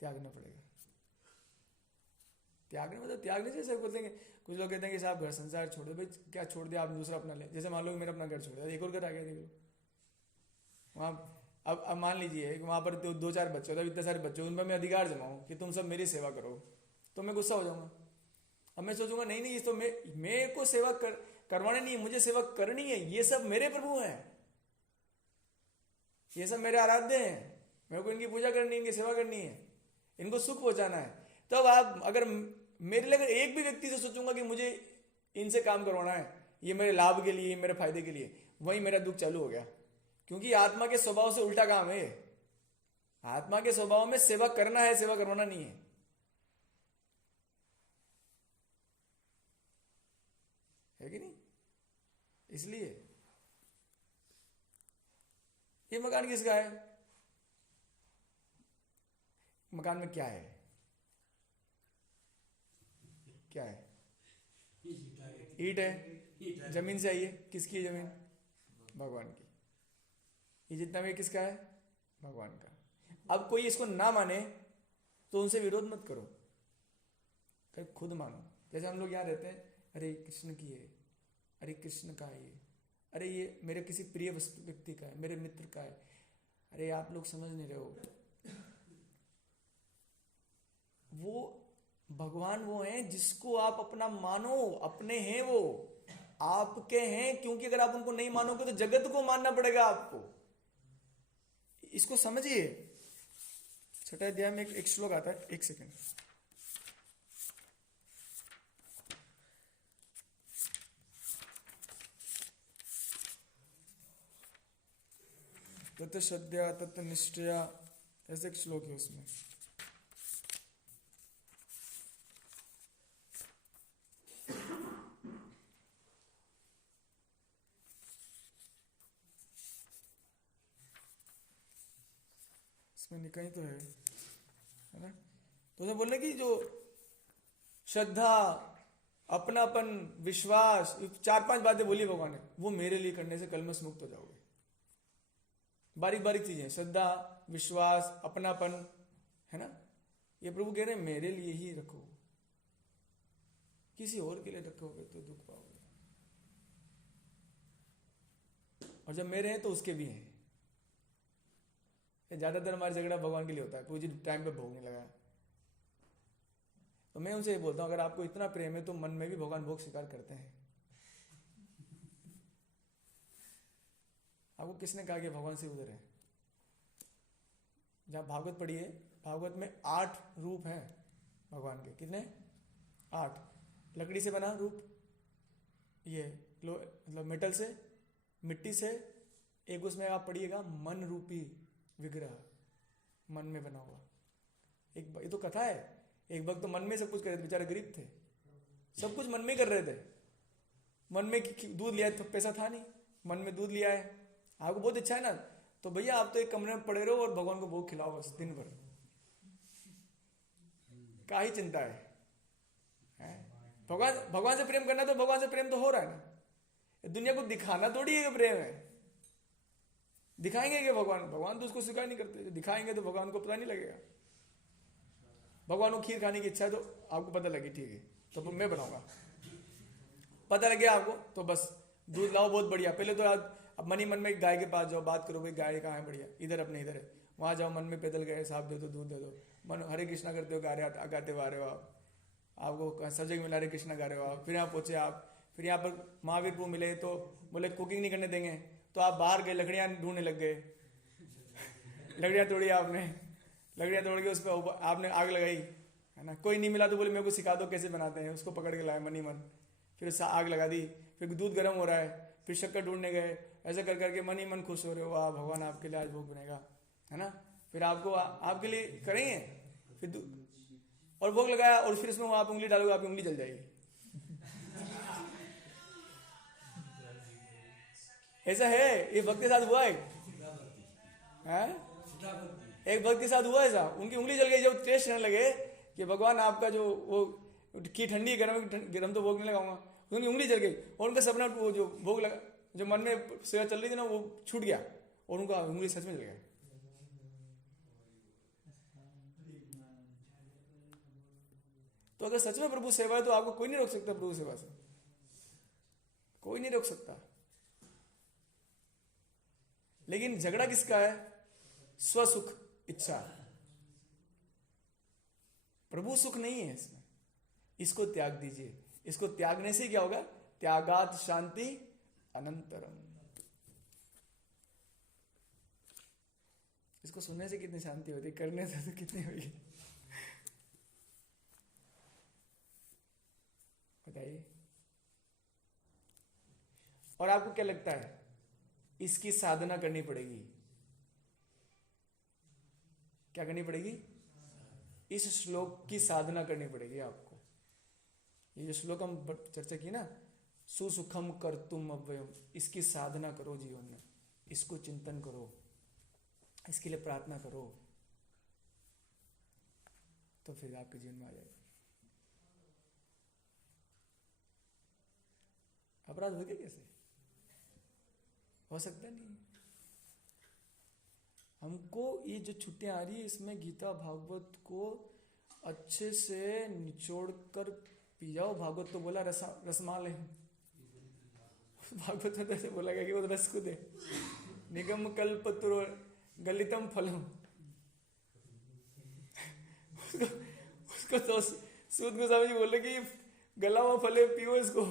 त्यागना पड़ेगा। त्यागना मतलब त्याग नहीं जैसे बोलते हैं, कुछ लोग कहते हैं कि साहब घर संसार छोड़ दो। भाई क्या छोड़ दिया? आप दूसरा अपना ले। जैसे मान लो मेरा अपना घर छोड़ दिया, एक और घर आ गया, देख लो वहां। अब मान लीजिए कि वहां पर 2-4 बच्चे होते, इतने सारे बच्चे, उनमें मैं अधिकार जमाऊं कि तुम सब मेरी सेवा करो, तो मैं गुस्सा हो जाऊंगा। अब मैं सोचूंगा नहीं नहीं, ये तो मेरे को सेवा करवाने नहीं है, मुझे सेवा करनी है। ये सब मेरे प्रभु हैं, ये सब मेरे आराध्य हैं, मेरे को इनकी पूजा करनी है, इनकी सेवा करनी है, इनको सुख पहुंचाना है। तब तो आप अगर मेरे लिए एक भी व्यक्ति से सोचूंगा कि मुझे इनसे काम करवाना है, ये मेरे लाभ के लिए, मेरे फायदे के लिए, वही मेरा दुख चालू हो गया। क्योंकि आत्मा के स्वभाव से उल्टा काम है। आत्मा के स्वभाव में सेवा करना है, सेवा करवाना नहीं है कि नहीं? इसलिए ये मकान किसका है? मकान में क्या है? क्या है? ईंट है। जमीन से आई है। किसकी है जमीन? भगवान की। ये जितना भी किसका है? भगवान का। अब कोई इसको ना माने तो उनसे विरोध मत करो, खुद मानो। जैसे हम लोग यहाँ रहते हैं, हरे कृष्ण की है, हरे कृष्ण का है ये, अरे ये मेरे किसी प्रिय व्यक्ति का है, मेरे मित्र का है। अरे आप लोग समझ नहीं रहे हो, वो भगवान वो हैं जिसको आप अपना मानो, अपने हैं, वो आपके हैं। क्योंकि अगर आप उनको नहीं मानोगे तो जगत को मानना पड़ेगा आपको। इसको समझिए। 6 अध्याय में एक श्लोक आता है, एक सेकंड। तत् श्रद्धा तत् निष्ठया, ऐसे एक श्लोक है उसमें। इसमें कहीं तो है ना। तो उसमें बोल रहे कि जो श्रद्धा, अपनापन, विश्वास, 4-5 बातें बोली भगवान ने, वो मेरे लिए करने से कलमश मुक्त हो जाओगे। बारीक बारीक चीजें, श्रद्धा, विश्वास, अपनापन, है ना। ये प्रभु कह रहे हैं मेरे लिए ही रखो, किसी और के लिए रखोगे तो दुख पाओगे। और जब मेरे हैं तो उसके भी हैं। ज्यादातर हमारा झगड़ा भगवान के लिए होता है, पूजी टाइम पे भोगने लगा। तो मैं उनसे ये बोलता हूं, अगर आपको इतना प्रेम है तो मन में भी भगवान भोग स्वीकार करते हैं। आपको किसने कहा कि भगवान से उधर है? जहां भागवत पढ़िए, भागवत में 8 रूप हैं भगवान के। कितने? 8। लकड़ी से बना रूप, ये मतलब मेटल से, मिट्टी से। एक उसमें आप पढ़िएगा मन रूपी विग्रह, मन में बना हुआ। एक ये तो कथा है, एक भक्त तो मन में सब कुछ कर रहे थे, बेचारे गरीब थे, सब कुछ मन में कर रहे थे। मन में दूध लिया तो पैसा था नहीं, मन में दूध लिया है, आपको बहुत इच्छा है ना, तो भैया आप तो एक कमरे में पड़े रहो और भगवान को भोग खिलाओ बस दिन भर। क्या ही चिंता है? भगवान से प्रेम करना तो भगवान से प्रेम तो हो रहा है ना। दुनिया को दिखाना थोड़ी है कि प्रेम है। दिखाएंगे कि भगवान तो उसको स्वीकार नहीं करते। दिखाएंगे तो भगवान को पता नहीं लगेगा। भगवान को खीर खाने की इच्छा है तो आपको पता लगी, ठीक है तो मैं बनाऊंगा, पता लगे आपको तो बस दूध लाओ, बहुत बढ़िया। पहले तो अब मन ही मन में गाय के पास जाओ, बात करो, भाई गाय कहाँ है, बढ़िया, इधर अपने इधर है। वहां जाओ, मन में पैदल गए, साहब दे दो, दूध दे दो, मन हरे कृष्णा करते हो, गाते हुए आ रहे हो आप, आपको सब जगह मिला हरे कृष्णा गा रहे हो आप। फिर यहाँ पहुंचे आप, फिर यहाँ पर महावीर प्रभु मिले तो बोले कुकिंग नहीं करने देंगे, तो आप बाहर गए, लकड़ियाँ ढूंढने लग गए। लकड़ियाँ तोड़ी आपने, लकड़ियाँ तोड़ के उस पर आपने आग लगाई, है ना। कोई नहीं मिला तो बोले मेरे को सिखा दो कैसे बनाते हैं, उसको पकड़ के लाए मन ही मन, फिर आग लगा दी, फिर दूध गर्म हो रहा है, फिर शक्कर ढूंढने गए, ऐसे कर करके मन ही मन खुश हो रहे हो, वाह भगवान आपके लिए आज भोग बनेगा, है ना। फिर आपको आपके लिए करेंगे, फिर और भोग लगाया, और फिर इसमें आप उंगली डालोगे, आपकी उंगली जल जाएगी। ऐसा है, ये भक्त के साथ हुआ है, एक भक्त के साथ हुआ ऐसा, उनकी उंगली जल गई। जब टेस्ट करने लगे कि भगवान आपका जो वो की ठंडी गरम तो भोग नहीं लगाऊंगा, उनकी उंगली जल गई, और उनका सपना वो जो भोग लगा, जो मन में सेवा चल रही थी ना, वो छूट गया, और उनका उंगली सच में जल गया। तो अगर सच में प्रभु सेवा है तो आपको कोई नहीं रोक सकता प्रभु सेवा से, कोई नहीं रोक सकता। लेकिन झगड़ा किसका है? स्वसुख इच्छा। प्रभु सुख नहीं है इसमें, इसको त्याग दीजिए। इसको त्यागने से क्या होगा? त्यागात शांति अनंतरम। इसको सुनने से कितनी शांति होती, करने से तो कितनी होगी, बताइए। और आपको क्या लगता है? इसकी साधना करनी पड़ेगी। क्या करनी पड़ेगी? इस श्लोक की साधना करनी पड़ेगी आपको। ये जो श्लोक हम चर्चा की ना, सुसुखम कर्तुम अव्ययम, इसकी साधना करो जीवन में, इसको चिंतन करो, इसके लिए प्रार्थना करो, तो फिर आपके जीवन में आ जाएगा। अपराध हो गया कैसे? हो सकता नहीं। हमको ये जो छुट्टियां आ रही है, इसमें गीता भागवत को अच्छे से निचोड़ कर पी जाओ। भागवत तो बोला रसमाल है, भागवत में तो ऐसे बोला गया कि वो रस खुद है। निगम कल्प तुरो गलितम फलम। उसको तो सूद गोस्वामी जी बोले कि गला हुआ फल है, पियो इसको।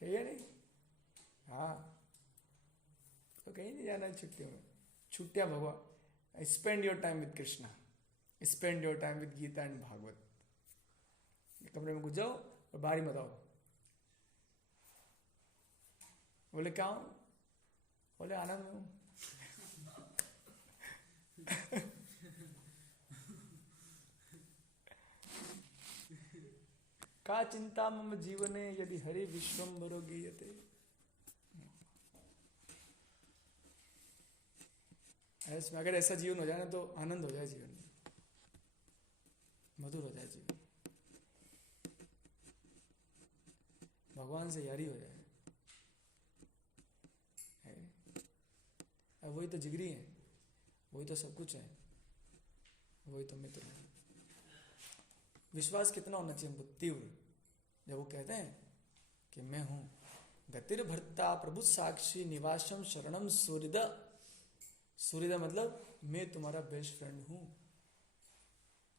है या नहीं? हाँ, तो कहीं नहीं जाना छुट्टियों में। छुट्टियां भगवान, spend your time with Krishna, spend your time with Gita and Bhagavat. कमरे में घुस जाओ और बाहर ही मत आओ। बोले क्या हूं? बोले आनंद में हूं। का चिंता मम जीवने यदि हरि विश्वम्भरो गीयते। ऐसे अगर ऐसा जीवन हो जाए ना तो आनंद हो जाए जीवन में, मधुर हो जाए जीवन, भगवान से यारी हो जाए। अब वही तो जिगरी है, वही तो सब कुछ है, वही तो मित्र है। विश्वास कितना होना चाहिए हमको? तीव्र। जब वो कहते हैं कि मैं हूं गतिर भर्ता प्रभु साक्षी निवासम शरणम सूर्यदा। सूर्यदा मतलब मैं तुम्हारा बेस्ट फ्रेंड हूं।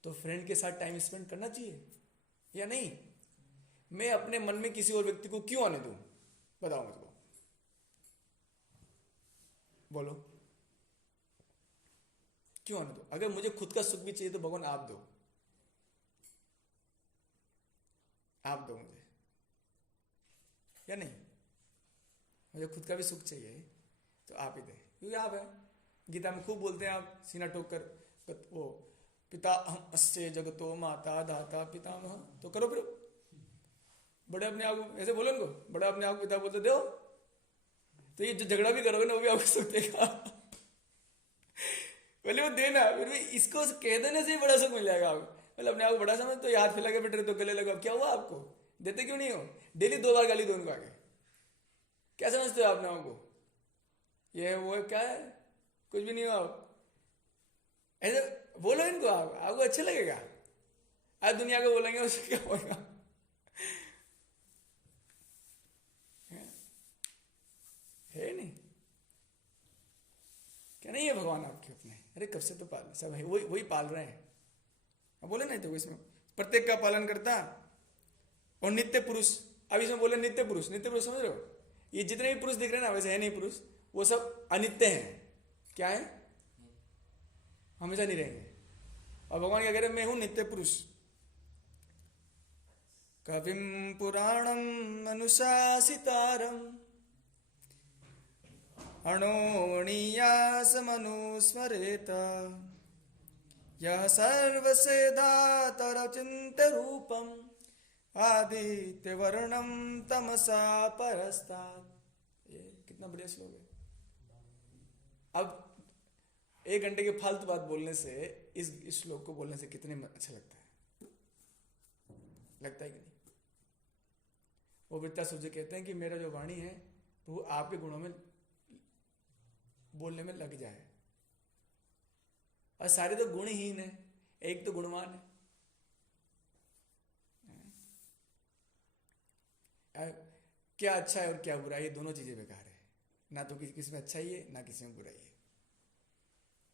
तो फ्रेंड के साथ टाइम स्पेंड करना चाहिए या नहीं? मैं अपने मन में किसी और व्यक्ति को क्यों आने दूं? बताओ मुझको, बोलो क्यों आने दो? अगर मुझे खुद का सुख भी चाहिए तो भगवान आप दो, आप दो मुझे, या नहीं? मुझे खुद का भी सुख चाहिए तो आप ही दे, क्योंकि आप है। गीता में खूब बोलते हैं आप, सीना ठोक कर, वो पिता अहम अस्य जगतो माता दाता पितामह। तो करो फिर, बड़े अपने आप को ऐसे बोलो उनको, बड़ा अपने आप को पिता बोलते दो, तो ये जो झगड़ा भी करोगे ना वो भी आपको सुख देगा। पहले वो देना, फिर भी इसको कह देने से ही बड़ा सुख मिल जाएगा आपको। मतलब अपने आप को बड़ा समझ तो याद फैला के बैठे रहे तो गले लगा, क्या हुआ आपको? देते क्यों नहीं हो? डेली 2 बार गाली दो उनको आगे। क्या समझते हो अपने आप को? ये वो क्या है, कुछ भी नहीं हो आप। ऐसे बोलो इनको, आपको अच्छा लगेगा। आज दुनिया को बोलेंगे उससे क्या होगा? है नहीं? क्या नहीं है भगवान आपके अपने? अरे कब से तो पाल सब है, वही पाल रहे हैं। अब बोले नहीं तो इसमें प्रत्येक का पालन करता और नित्य पुरुष। अब इसमें बोले नित्य पुरुष, नित्य पुरुष समझ रहे हो? ये जितने भी पुरुष दिख रहे हैं ना, वैसे है नहीं पुरुष, वो सब अनित्य हैं। क्या है? हमेशा नहीं रहेंगे। और भगवान क्या कह रहे हैं? मैं हूं नित्य पुरुष। कविम पुराणम अनुशासितारम अणोणीयास मनुस्मरेत यह सर्वसेदातर चिंत रूपम आदित्य वर्णम तमसा परस्तात्। ये कितना बढ़िया श्लोक है। अब 1 घंटे के फालतू बात बोलने से, इस श्लोक को बोलने से कितने अच्छा लगता है? लगता है कि नहीं? वो वृत्तासुर जी कहते हैं कि मेरा जो वाणी है वो आपके गुणों में बोलने में लग जाए। और सारे तो गुणहीन है, एक तो गुणवान है। क्या अच्छा है और क्या बुरा है, ये दोनों चीजें बेकार है। ना तो किसी में अच्छा ही है, ना किसी में बुराई है।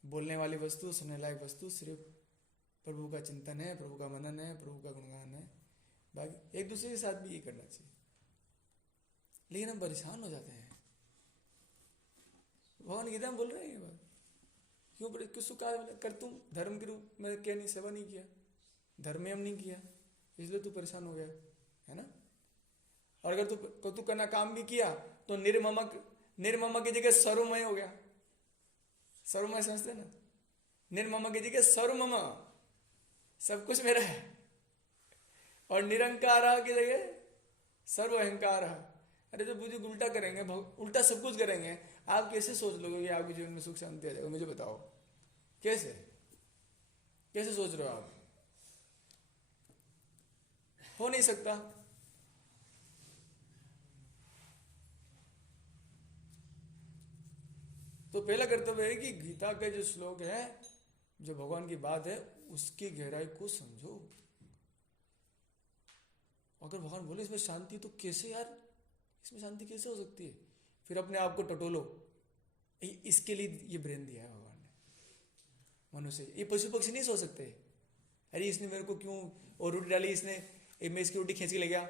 बोलने वाली वस्तु, सुनने लायक वस्तु सिर्फ प्रभु का चिंतन है, प्रभु का मनन है, प्रभु का गुणगान है। बाकी एक दूसरे के साथ भी ये करना चाहिए। लेकिन हम परेशान हो जाते हैं। भगवान गीता में बोल रहे हैं ये बात, क्यों किसको कहा कर? तुम धर्म के रूप में क्या नहीं सेवा नहीं किया, धर्मयम नहीं किया, इसलिए तू परेशान हो गया है ना। और अगर तू करना काम भी किया तो निर्ममक की जगह सर्वमय हो गया। सर्वमय समझते ना? निर्ममक की जगह सर्वमम, सब कुछ मेरा है। और निरंकार की जगह सर्व अहंकार। अरे तो बुझे उल्टा करेंगे, उल्टा सब कुछ करेंगे। आप कैसे सोच लोगे कि आपके जीवन में सुख शांति आ जाएगा? मुझे बताओ कैसे सोच रहे हो आप? हो नहीं सकता। तो पहला कर्तव्य है कि गीता के जो श्लोक है जो भगवान की बात है उसकी गहराई को समझो। अगर भगवान बोले इसमें शांति, तो कैसे यार, इसमें शांति कैसे हो सकती है? फिर अपने आप को टटोलो। इसके लिए ये ब्रेन दिया है भगवान ने मनुष्य। ये पशु पक्षी नहीं सोच सकते, अरे इसने मेरे को क्यों और रोटी डाली, इसने मैं इसकी रोटी खींच के ले गया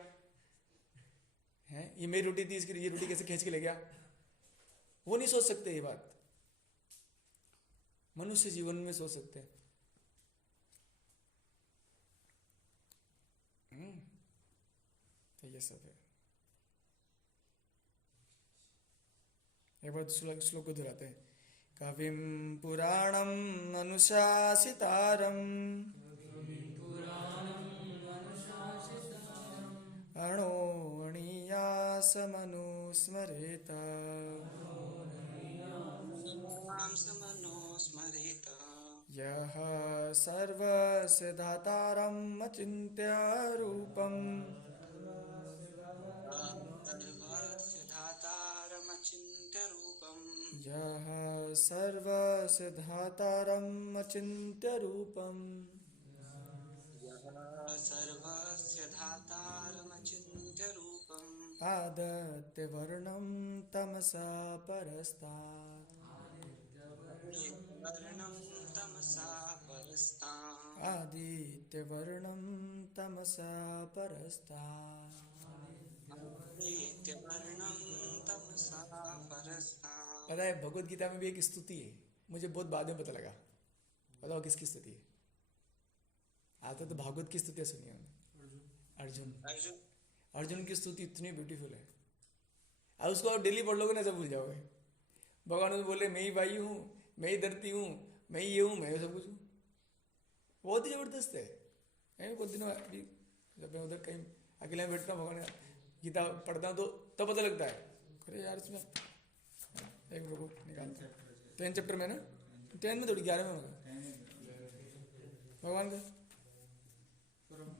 है, ये मेरी रोटी थी, इसकी ये रोटी कैसे खींच के ले गया। वो नहीं सोच सकते ये बात, मनुष्य जीवन में सोच सकते हैं। तो ये सब है। एक बार श्लोक को दोहराते हैं। कविम पुराणम अनुशासितारम अणोणीयासमनुस्मरेत यः सर्वस्य धातारम् अचिन्त्य रूपम् यः सर्वस्य धातारम् अचिन्त्य रूपम् आदित्यवर्णं तमसा परस्तात् आदित्यवर्णं तमसा परस्तात्। पता है भगवत गीता में भी एक स्तुति है, मुझे बहुत बाद में पता लगा। बताओ किसकी स्तुति है? आता तो भागवत की स्तुतियां सुनी हमने। अर्जुन की स्तुति इतनी ब्यूटीफुल है, अब उसको आप डेली पढ़ लोगे ना, सब भूल जाओगे। भगवान ने बोले मैं ही वायु हूँ, मैं ही धरती हूँ, मैं ही ये हूँ, मैं सब कुछ हूँ। बहुत ही जबरदस्त है। मैं कुछ दिनों अभी जब मैं उधर कहीं अकेले में बैठता हूँ, भगवान गीता पढ़ता हूँ तो तब पता लगता है, अरे यार इसमें एक लोगों निकालते हैं 10 चैप्टर में ना, 10 में थोड़ी 11 में होगा भगवान का।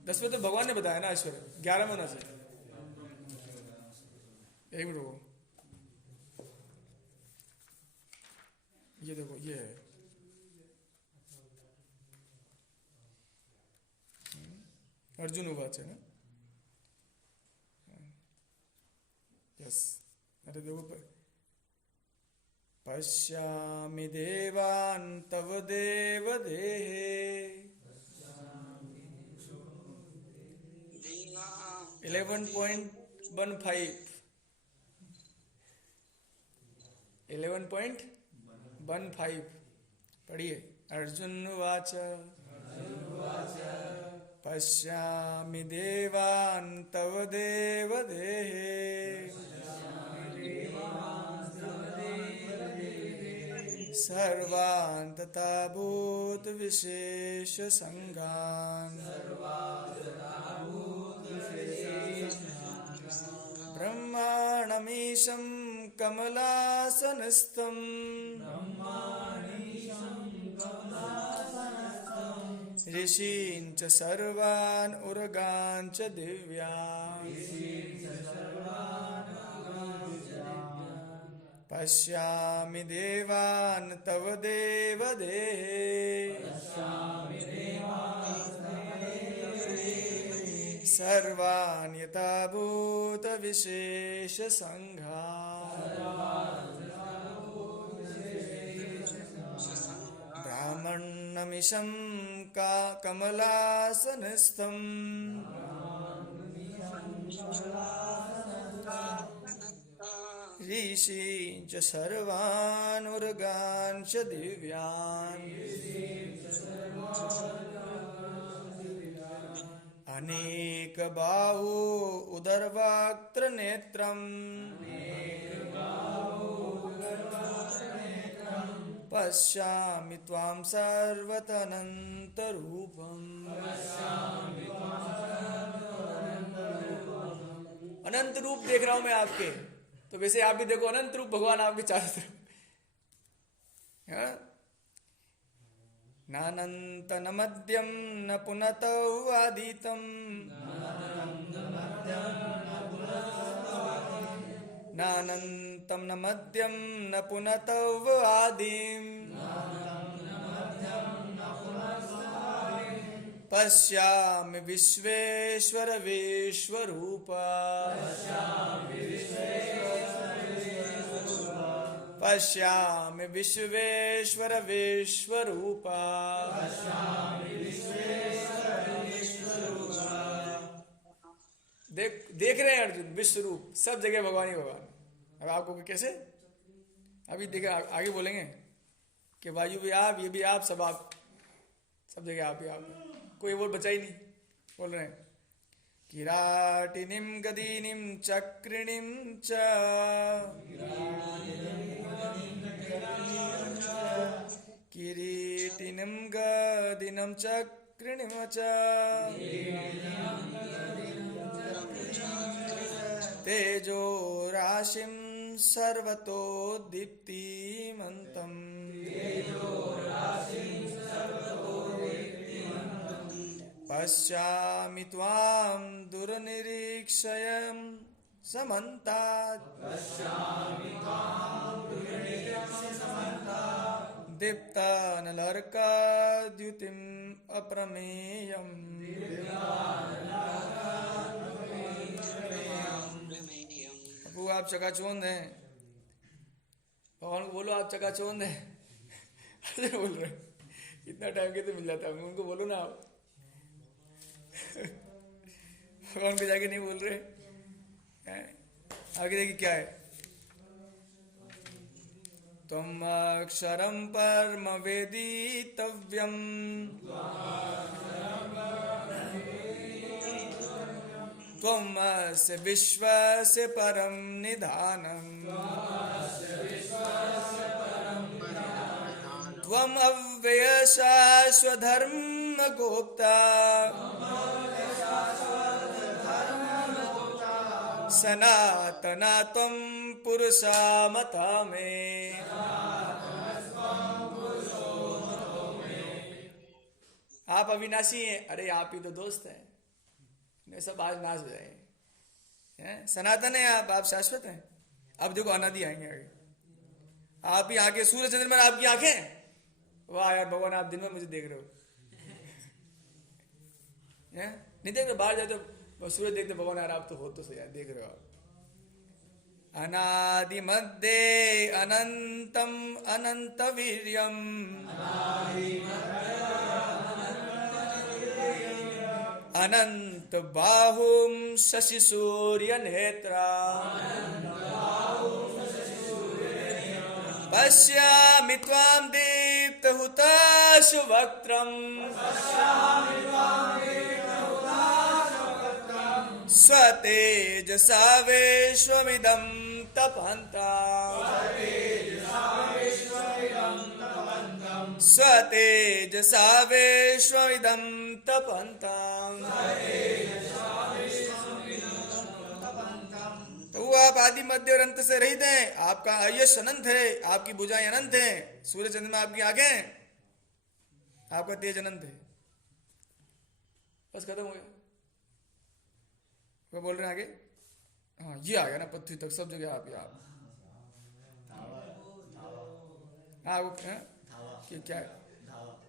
10 में तो भगवान ने बताया ना ऐश्वर्य, 11 में होना चाहिए। एक मिनट रुको, ये देखो ये है अर्जुन उवाच है ना। यस, अरे देखो पश्यामि देवान् तव देवदेहे 11.15 पढ़िए। अर्जुन उवाच पश्यामि देवान् तव देवदेहे सर्वान् तथा भूत विशेष संगान् ब्रह्माणमीशं कमलासनस्थं ऋषीन् च सर्वान् उर्गान् च दिव्यान् पश्यामि देवान् तव देवदेहे सर्वान् यथा भूत विशेष संघान् ब्राह्मणमीशं का कमलासनस्थं ऋषीन् च सर्वान् उर्गान् च दिव्यान् अनेकबाहु उदरवक्त्र नेत्रम् पश्यामि त्वां सर्वतनन्तरूपम्। अनंत रूप देख रहा हूं मैं आपके, तो वैसे आप भी देखो अनंत रूप भगवान आपके चारों तरफ। नानंत न मध्यम न पुनतो आदितम नानंतम न मध्यम न पुनतो आदिम पश्यामि विश्वेश्वर विश्वरूप पश्यामि विश्वेश्वर विश्वरूप। देख रहे हैं अर्जुन विश्व रूप, सब जगह भगवान ही भगवान। अब आपको कैसे, अभी देखे आगे बोलेंगे कि वायु भी आप, ये भी आप, सब आप, सब जगह आप ही आप, कोई वो बचा ही नहीं। बोल रहे हैं किराटिनिम गदीनिम चक्रिणिम च किरीटिनिम गदिनम चक्रिणिम च तेजो राशिं सर्वतो दीप्तिमन्तम् पश्यामि त्वां दुर्निरीक्षयं समन्तात् दीप्तानलर्काद्युतिम् अप्रमेयम्। प्रभु आप चकाचौंध हैं, भगवान को बोलो आप चकाचौंध हैं। ऐसे बोल रहे इतना टाइम कैसे मिल जाता है उनको, बोलो ना आप। भगवान को जाके नहीं बोल रहे हैं? आगे देखिए क्या है, त्वम् अक्षरं परम वेदितव्यम् त्वमस्य विश्वस्य परम निधानम् त्वम् अव्ययः शाश्वतधर्मगोप्ता सनातना त्वं पुरुषा मता मे। आप अविनाशी हैं, अरे आप ही तो दोस्त हैं, ये सब आज नाश हो जाए। सनातन है आप शाश्वत हैं। अब देखो अनादि आएंगे आगे, आप ही आंखें, सूर्य चंद्रमा आपकी आंखें, वाह यार भगवान आप दिन में मुझे देख रहे हो। नहीं देख रहे, बाहर जाते सूरज देखते भगवान यार आप तो हो तो सही यार, देख रहे हो आप। अनादि मध्ये अनंतम अनंत वीर्यम अनंत बाहुम शशि सूर्य नेत्रा पश्यामि त्वां दीप्तहुताशु वक्त्रम् स्वतेजसा विश्वमिदं तपन्तम् स्वतेजसा विश्वमिदं तपन्तम्। तो वो आप आदि मध्य और अंत से रहित हैं, आपका आयुष अनंत है, आपकी भुजाएं अनंत हैं, सूर्य चंद्रमा आपकी आंखें, आपका तेज अनंत है। बस खत्म हो गया। वो बोल रहे हैं आगे, हाँ ये आ गया ना पृथ्वी तक सब जगह आप ही आप। हाँ वो क्या है,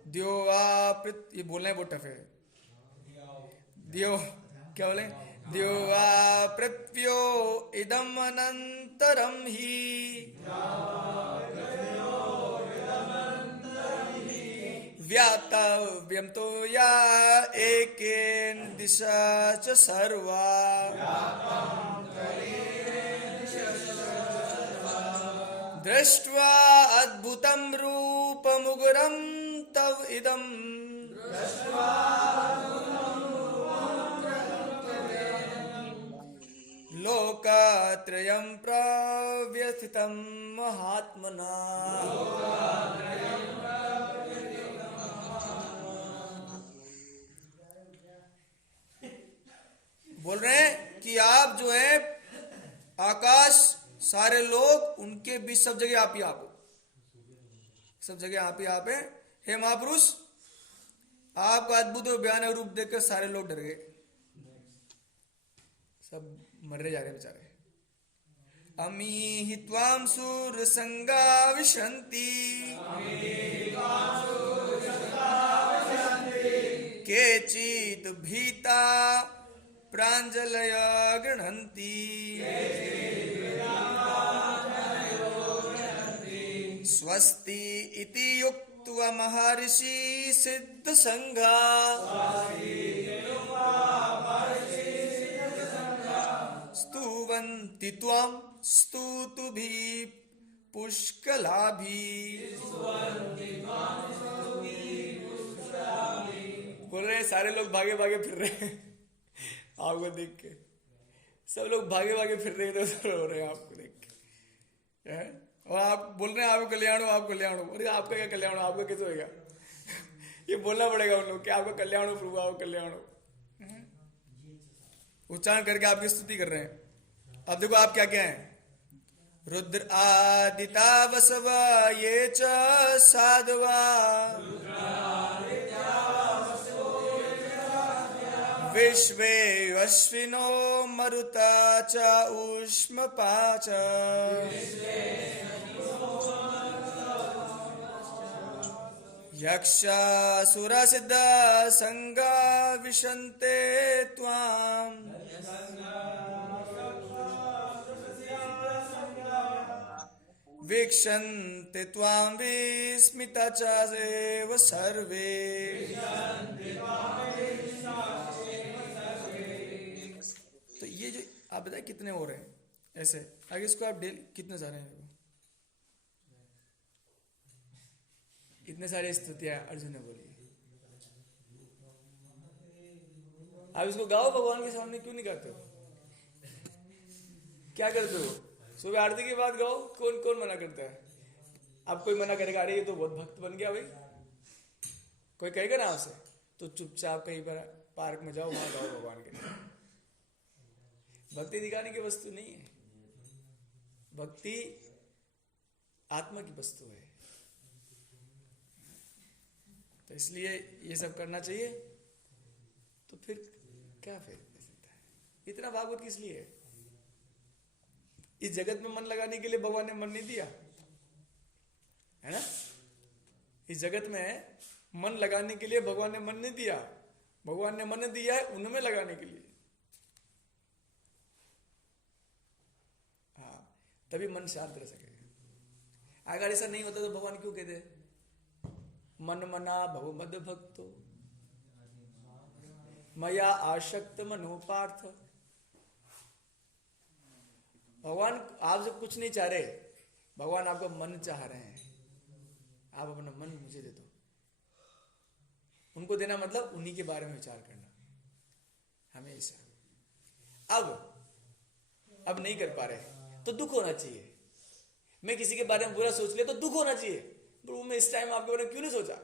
द्योवा ये बोलना है बहुत टफ है। द्यो क्या बोले, द्योवा पृथ्व्यो इदम अनंतरम ही व्यातव्यं तो या एकेन दिशा च सर्वा दृष्ट्वा अद्भुतं रूपमुग्रं तव इदं लोकत्रयं प्रव्यथितं महात्मना। बोल रहे हैं कि आप जो है आकाश, सारे लोग, उनके बीच सब जगह आप ही आप हो, सब जगह आप ही आप है। हे महापुरुष, आपका अद्भुत और भयानक रूप देखकर सारे लोग डर गए, सब मरने जा रहे बेचारे। अमी हि त्वां सूरसंगा विशन्ति केचित् भीता प्राञ्जलय गृह्णन्ति स्वस्ति इति युक्त्वा महर्षि सिद्धसङ्घा स्तुवन्ति त्वां स्तुतुभिः पुष्कलाभिः। बोल रहे हैं सारे लोग भागे भागे फिर रहे हैं आपको देख के, सब लोग भागे भागे फिर रहे हैं, रो रहे हैं आपको देख के हैं? और आप बोल रहे हैं आपको कल्याण हो, आप कल्याण हो। अरे आपका क्या कल्याण हो, आपका कैसे होगा? ये बोलना पड़ेगा उन लोग कि आपका कल्याण हो प्रभु, आपका कल्याण हो। उच्चारण करके आपकी स्तुति कर रहे हैं। अब देखो आप क्या क्या हैं। रुद्र आदिता वसव ये च साधवा विश्वे अश्विनो मरुता च ऊष्मपा च यक्षासुरा सिद्धा संगा विशन्ते त्वाम् वीक्षन्ते त्वां विस्मिता च एव सर्वे। तो ये जो आप बताए कितने हो रहे हैं ऐसे, आगे इसको आप डेली कितने सारे हैं? इतने सारे स्तुतियां अर्जुन ने बोली। आप इसको गाओ भगवान के सामने, क्यों नहीं गाते हो? क्या करते हो? सुबह आरती के बाद गाओ। कौन कौन मना करता है? अब कोई मना करेगा अरे ये तो बहुत भक्त बन गया भाई, कोई कहेगा ना आपसे, तो चुपचाप कहीं पर पार्क में जाओ, वहां गाओ भगवान के लिए। भक्ति दिखाने की वस्तु नहीं है, भक्ति आत्मा की वस्तु है। तो इसलिए ये सब करना चाहिए। तो फिर क्या फिर इतना भागवत किस लिए है? इस जगत में मन लगाने के लिए भगवान ने मन नहीं दिया है ना। इस जगत में मन लगाने के लिए भगवान ने मन नहीं दिया, भगवान ने मन दिया है उनमें लगाने के लिए। हाँ, तभी मन शांत रह सकेगा। अगर ऐसा नहीं होता तो भगवान क्यों कहते मन मना भव मद भक्तो मया आशक्त मनोपार्थ। भगवान आपसे कुछ नहीं चाह रहे, भगवान आपका मन चाह रहे हैं। आप अपना मन मुझे दे दो। उनको देना मतलब उन्हीं के बारे में विचार करना हमेशा। अब नहीं कर पा रहे तो दुख होना चाहिए। मैं किसी के बारे में बुरा सोच लिया तो दुख होना चाहिए, प्रभु मैं इस टाइम आपके बारे में क्यों नहीं सोचा,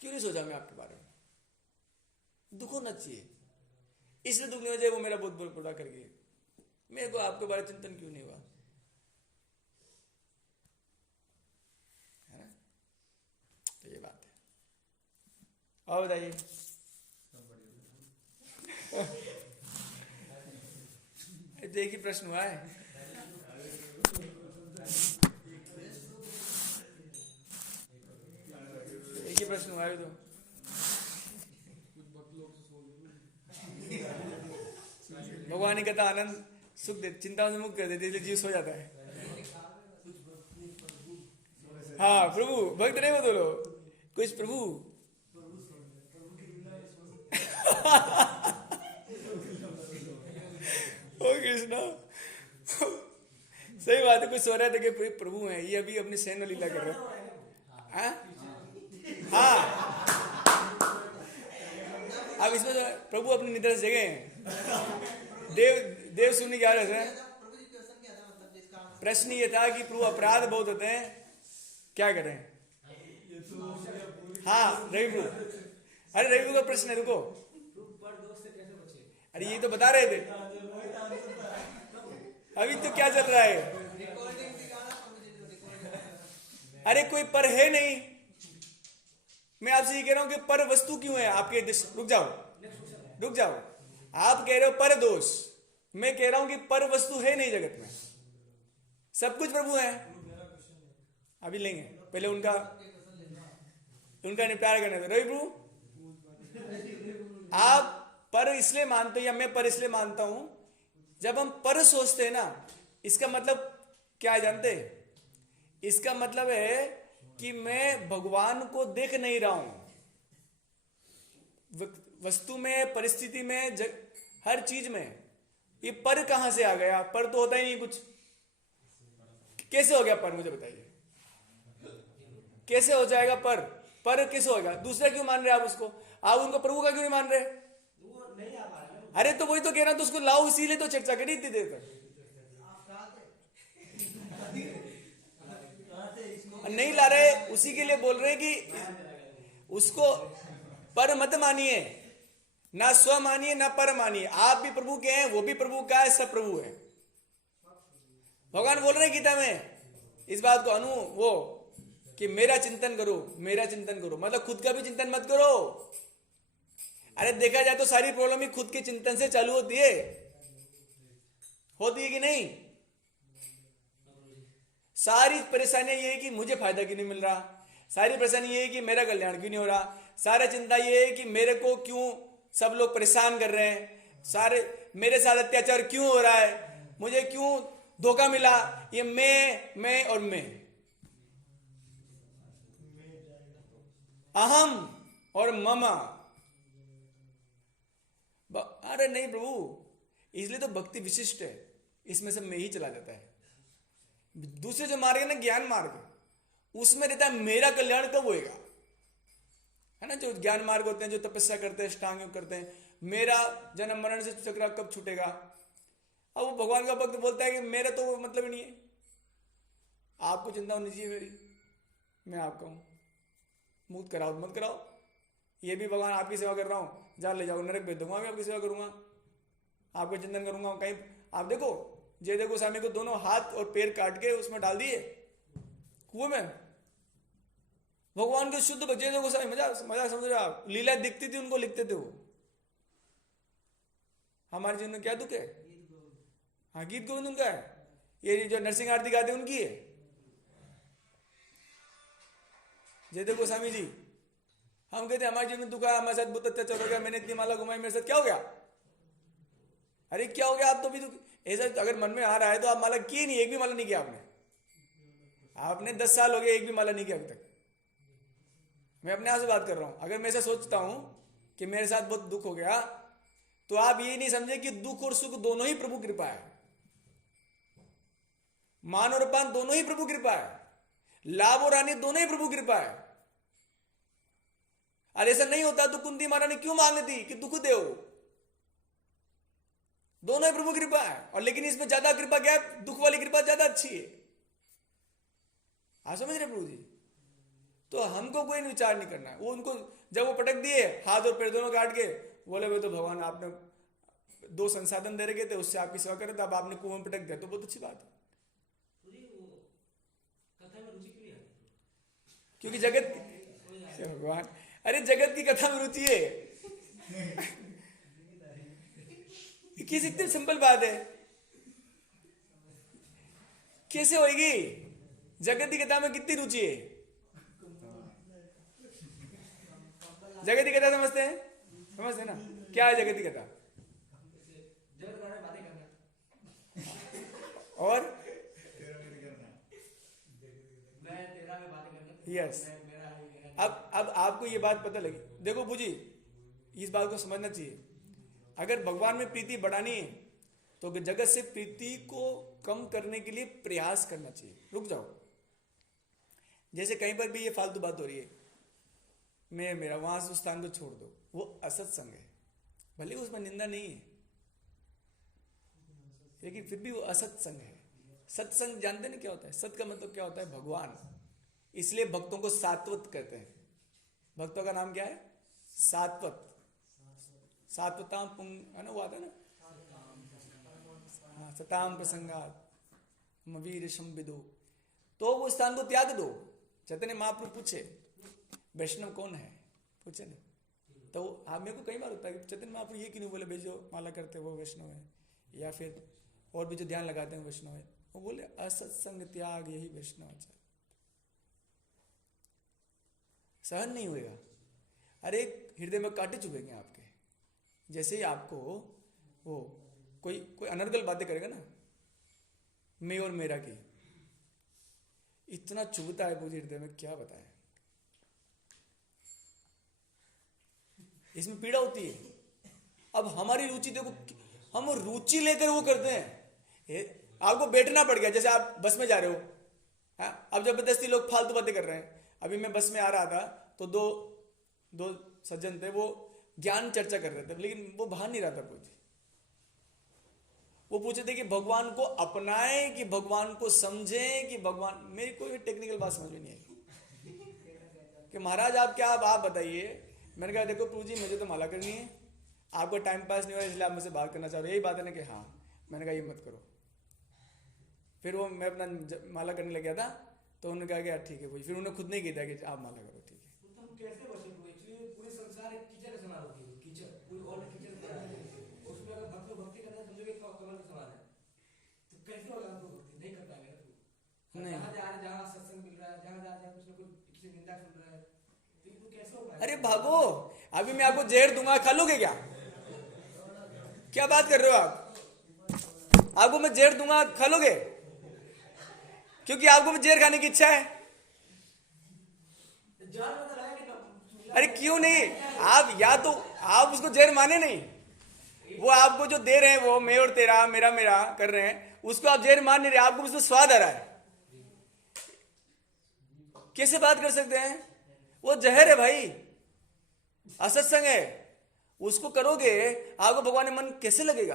क्यों नहीं सोचा मैं आपके बारे में, दुख होना चाहिए। इसलिए दुख नहीं हो जाए वो मेरा बहुत बुरा कर गए, मेरे को आपके बारे में चिंतन क्यों नहीं हुआ, है ना। तो ये बात है। और बताइए तो एक ही प्रश्न हुआ है। एक ही प्रश्न हुआ है तो भगवान ने कहता आनंद सुख दे, चिंता से मुक्त कर देते, इसलिए जीव सो जाता है। हाँ प्रभु भक्त नहीं बोलो कुछ प्रभु ओ कृष्णा सही बात है। कुछ सो रहे थे कि प्रभु हैं ये अभी अपनी सैन्य लीला कर रहे हैं। हाँ अब इसमें तो प्रभु अपनी निद्रा से जगे हैं। देव सुनने क्या रहते हैं। प्रश्न ये था कि प्रभु अपराध बहुत होते हैं, क्या करें। हाँ रवि प्रभु, अरे रवि का प्रश्न है, रुको। अरे ये तो बता रहे थे अभी तो क्या चल रहा है। अरे कोई पर है नहीं, मैं आपसे ये कह रहा हूं कि पर वस्तु क्यों है आपके। रुक जाओ आप कह रहे हो पर दोष, मैं कह रहा हूं कि पर वस्तु है नहीं जगत में, सब कुछ प्रभु है। अभी लेंगे पहले उनका उनका निपटारा करने दो। रवि प्रभु, आप पर इसलिए मानते हो या मैं पर इसलिए मानता हूं, जब हम पर सोचते हैं ना, इसका मतलब क्या है जानते हैं? इसका मतलब है कि मैं भगवान को देख नहीं रहा हूं। वस्तु में, परिस्थिति में, हर चीज में ये पर कहां से आ गया? पर तो होता ही नहीं कुछ। कैसे हो गया पर? मुझे बताइए, कैसे हो जाएगा पर? पर कैसे होगा? दूसरा क्यों मान रहे आप उसको? आप उनको प्रभु का क्यों नहीं मान रहे? अरे तो वही तो कह रहा तो उसको लाओ, इसीलिए तो चर्चा करी इतनी देर तक। नहीं ला रहे, उसी के लिए बोल रहे कि उसको पर मत मानिए, ना स्व मानिए ना पर मानिए। आप भी प्रभु के हैं, वो भी प्रभु का है, सब प्रभु है। भगवान बोल रहे हैं गीता में इस बात को, वो कि मेरा चिंतन करो, मेरा चिंतन करो, मतलब खुद का भी चिंतन मत करो। अरे देखा जाए तो सारी प्रॉब्लम ही खुद के चिंतन से चालू होती है कि नहीं? सारी परेशानियां ये है कि मुझे फायदा क्यों नहीं मिल रहा, सारी परेशानी ये है कि मेरा कल्याण क्यों नहीं हो रहा, सारा चिंता ये है कि मेरे को क्यों सब लोग परेशान कर रहे हैं, सारे मेरे साथ अत्याचार क्यों हो रहा है, मुझे क्यों धोखा मिला, ये मैं और मैं, अहम और ममा। अरे नहीं प्रभु, इसलिए तो भक्ति विशिष्ट है, इसमें सब में ही चला जाता है। दूसरे जो मार्ग है ना, ज्ञान मार्ग, उसमें रहता है मेरा कल्याण कब होएगा, है ना। जो ज्ञान मार्ग होते हैं, जो तपस्या करते हैं, अष्टांग योग करते हैं, मेरा जन्म मरण से चक्र कब छूटेगा। अब वो भगवान का भक्त बोलता है कि मेरा तो मतलब ही नहीं है, आपको चिंता होनी चाहिए मेरी, मैं आपका हूं, मुक्त कराओ मत कराओ, ये भी भगवान आपकी सेवा कर रहा हूं, जा ले जाओ नरक भेज दूंगा, मैं आपकी सेवा करूंगा, आपका चिंतन करूंगा। कहीं आप देखो, जय गोस्वामी को दोनों हाथ और पैर काट के उसमें डाल दिए कुएं में। भगवान के शुद्ध जय गोस्वामी, मजा समझ रहे आप, लीला दिखती थी उनको, लिखते थे वो। हमारे जीवन में क्या दुख है? हाँ, गीत गोविंद उनका है, ये जो नरसिंह आरती गाते उनकी है, जयदेव गोस्वामी जी। हम कहते हमारे जीवन में दुख है, हमारे साथ बहुत अत्याचार हो गया, मैंने इतनी माला घुमाई, मेरे साथ क्या हो गया? अरे क्या हो गया? आप तो भी दुख, ऐसा अगर मन में आ रहा है तो आप माला की नहीं, एक भी माला नहीं किया आपने 10 साल हो गए, एक भी माला नहीं किया अभी तक। मैं अपने आप से बात कर रहा हूं। अगर मैं ऐसा सोचता हूं कि मेरे साथ बहुत दुख हो गया, तो आप ये नहीं समझे कि दुख और सुख दोनों ही प्रभु कृपा है, मान और अपमान दोनों ही प्रभु कृपा है, लाभ और हानि दोनों ही प्रभु कृपा है। अरे ऐसा नहीं होता तो कुंती महारानी क्यों मांगती कि दुख दे? दोनों ही प्रभु कृपा है, और लेकिन इसमें ज्यादा कृपा क्या है? दुख वाली कृपा ज्यादा अच्छी है। आप समझ रहे प्रभु जी? तो हमको कोई विचार नहीं करना है। वो उनको जब वो पटक दिए हाथ और पैर दोनों काट के, बोले वे तो भगवान आपने 2 संसाधन दे रखे थे, उससे आपकी सेवा करे, तो अब आपने कुएं में पटक दिया, तो बहुत अच्छी बात है। क्योंकि जगत, भगवान, अरे जगत की कथा में रुचि है। किस इतनी सिंपल बात है, कैसे होगी? जगत की कथा में कितनी रुचि है? जगत की कथा समझते हैं? समझते हैं ना? क्या है जगत की कथा? और यस, अब आपको ये बात पता लगी। देखो बूजी, इस बात को समझना चाहिए, अगर भगवान में प्रीति बढ़ानी है तो जगत से प्रीति को कम करने के लिए प्रयास करना चाहिए। रुक जाओ, जैसे कहीं पर भी ये फालतू बात हो रही है, मैं मेरा, वहां से उस स्थान को छोड़ दो, वो असत्संग है, भले उसमें निंदा नहीं है, लेकिन फिर भी वो असत्संग है। सत्संग जानते ना क्या होता है? सत का मतलब क्या होता है? भगवान। इसलिए भक्तों को सात्वत कहते हैं। भक्तों का नाम क्या है? सात्वत। सात्वताम पुंग, है ना, वो आता है ना, हाँ, सताम प्रसंगात वीर संविदो। तो वो स्थान को त्याग दो। चैतन्य महाप्रभु पूछे वैष्णव कौन है, पूछे ना, तो आप, मेरे को कई बार होता है कि चैतन्य महाप्रभु ये क्यों नहीं बोले भाई जो माला करते हैं वो वैष्णव है, या फिर और भी जो ध्यान लगाते हैं वैष्णव है। वो बोले असत्संग त्याग यही वैष्णव आचार। सहन नहीं होएगा। अरे हृदय में कांटे चुभेंगे आपके। जैसे ही आपको वो कोई अनर्गल बातें करेगा ना, मैं और मेरा की, इतना चुभता है पूरे हृदय में, क्या बताएं। इसमें पीड़ा होती है। अब हमारी रुचि देखो, हम रुचि लेकर वो करते हैं। आपको बैठना पड़ गया, जैसे आप बस में जा रहे हो, हाँ, अब जबरदस्ती लोग फालतू बातें कर रहे हैं। अभी मैं बस में आ रहा था तो दो सज्जन थे, वो ज्ञान चर्चा कर रहे थे, लेकिन वो बाहर नहीं रहा था कुछ। वो पूछे थे कि भगवान को अपनाएं कि भगवान को समझें कि भगवान, मेरी कोई टेक्निकल बात समझ में नहीं आई कि महाराज आप क्या, आप बताइए। मैंने कहा देखो प्रभु जी, मुझे तो माला करनी है, आपको टाइम पास नहीं हो रहा इसलिए आप मुझसे बात करना चाह रहे हो, यही बात है ना कि हाँ। मैंने कहा ये मत करो। फिर वो मैं अपना माला करने लग गया था, तो उन्होंने कहा कि यार ठीक है भाई। फिर उन्होंने खुद नहीं किया कि आप माला करो, ठीक है। तो हम कैसे बचे? एक्चुअली पूरे संसार एक कीचड़ का समान होती है, कीचड़, कोई और कीचड़ उसमें अगर भक्ति करना समझो कि कमल का समान है, तो कैसे होगा हमको भक्ति? नहीं कर पाएंगे ना। तू जहाँ जा रहे, जहाँ सत्संग मिल रहा है, जहाँ जा रहे कुछ ना कुछ किसी निंदा सुन रहा है, तो ये कैसे हो पाएगा? अरे भागो, अभी मैं आपको जहर दूंगा, खा लोगे क्या? क्या बात कर रहे हो आप? आपको मैं जहर दूंगा, खा लोगे? क्योंकि आपको भी जहर खाने की इच्छा है। अरे क्यों नहीं? आप या तो आप उसको जहर माने नहीं, वो आपको जो दे रहे हैं, वो मैं और तेरा, मेरा मेरा कर रहे हैं, उसको आप जहर मान नहीं रहे, आपको उसमें स्वाद आ रहा है। कैसे बात कर सकते हैं? वो जहर है भाई, असत्संग है। उसको करोगे आपको भगवान मन कैसे लगेगा?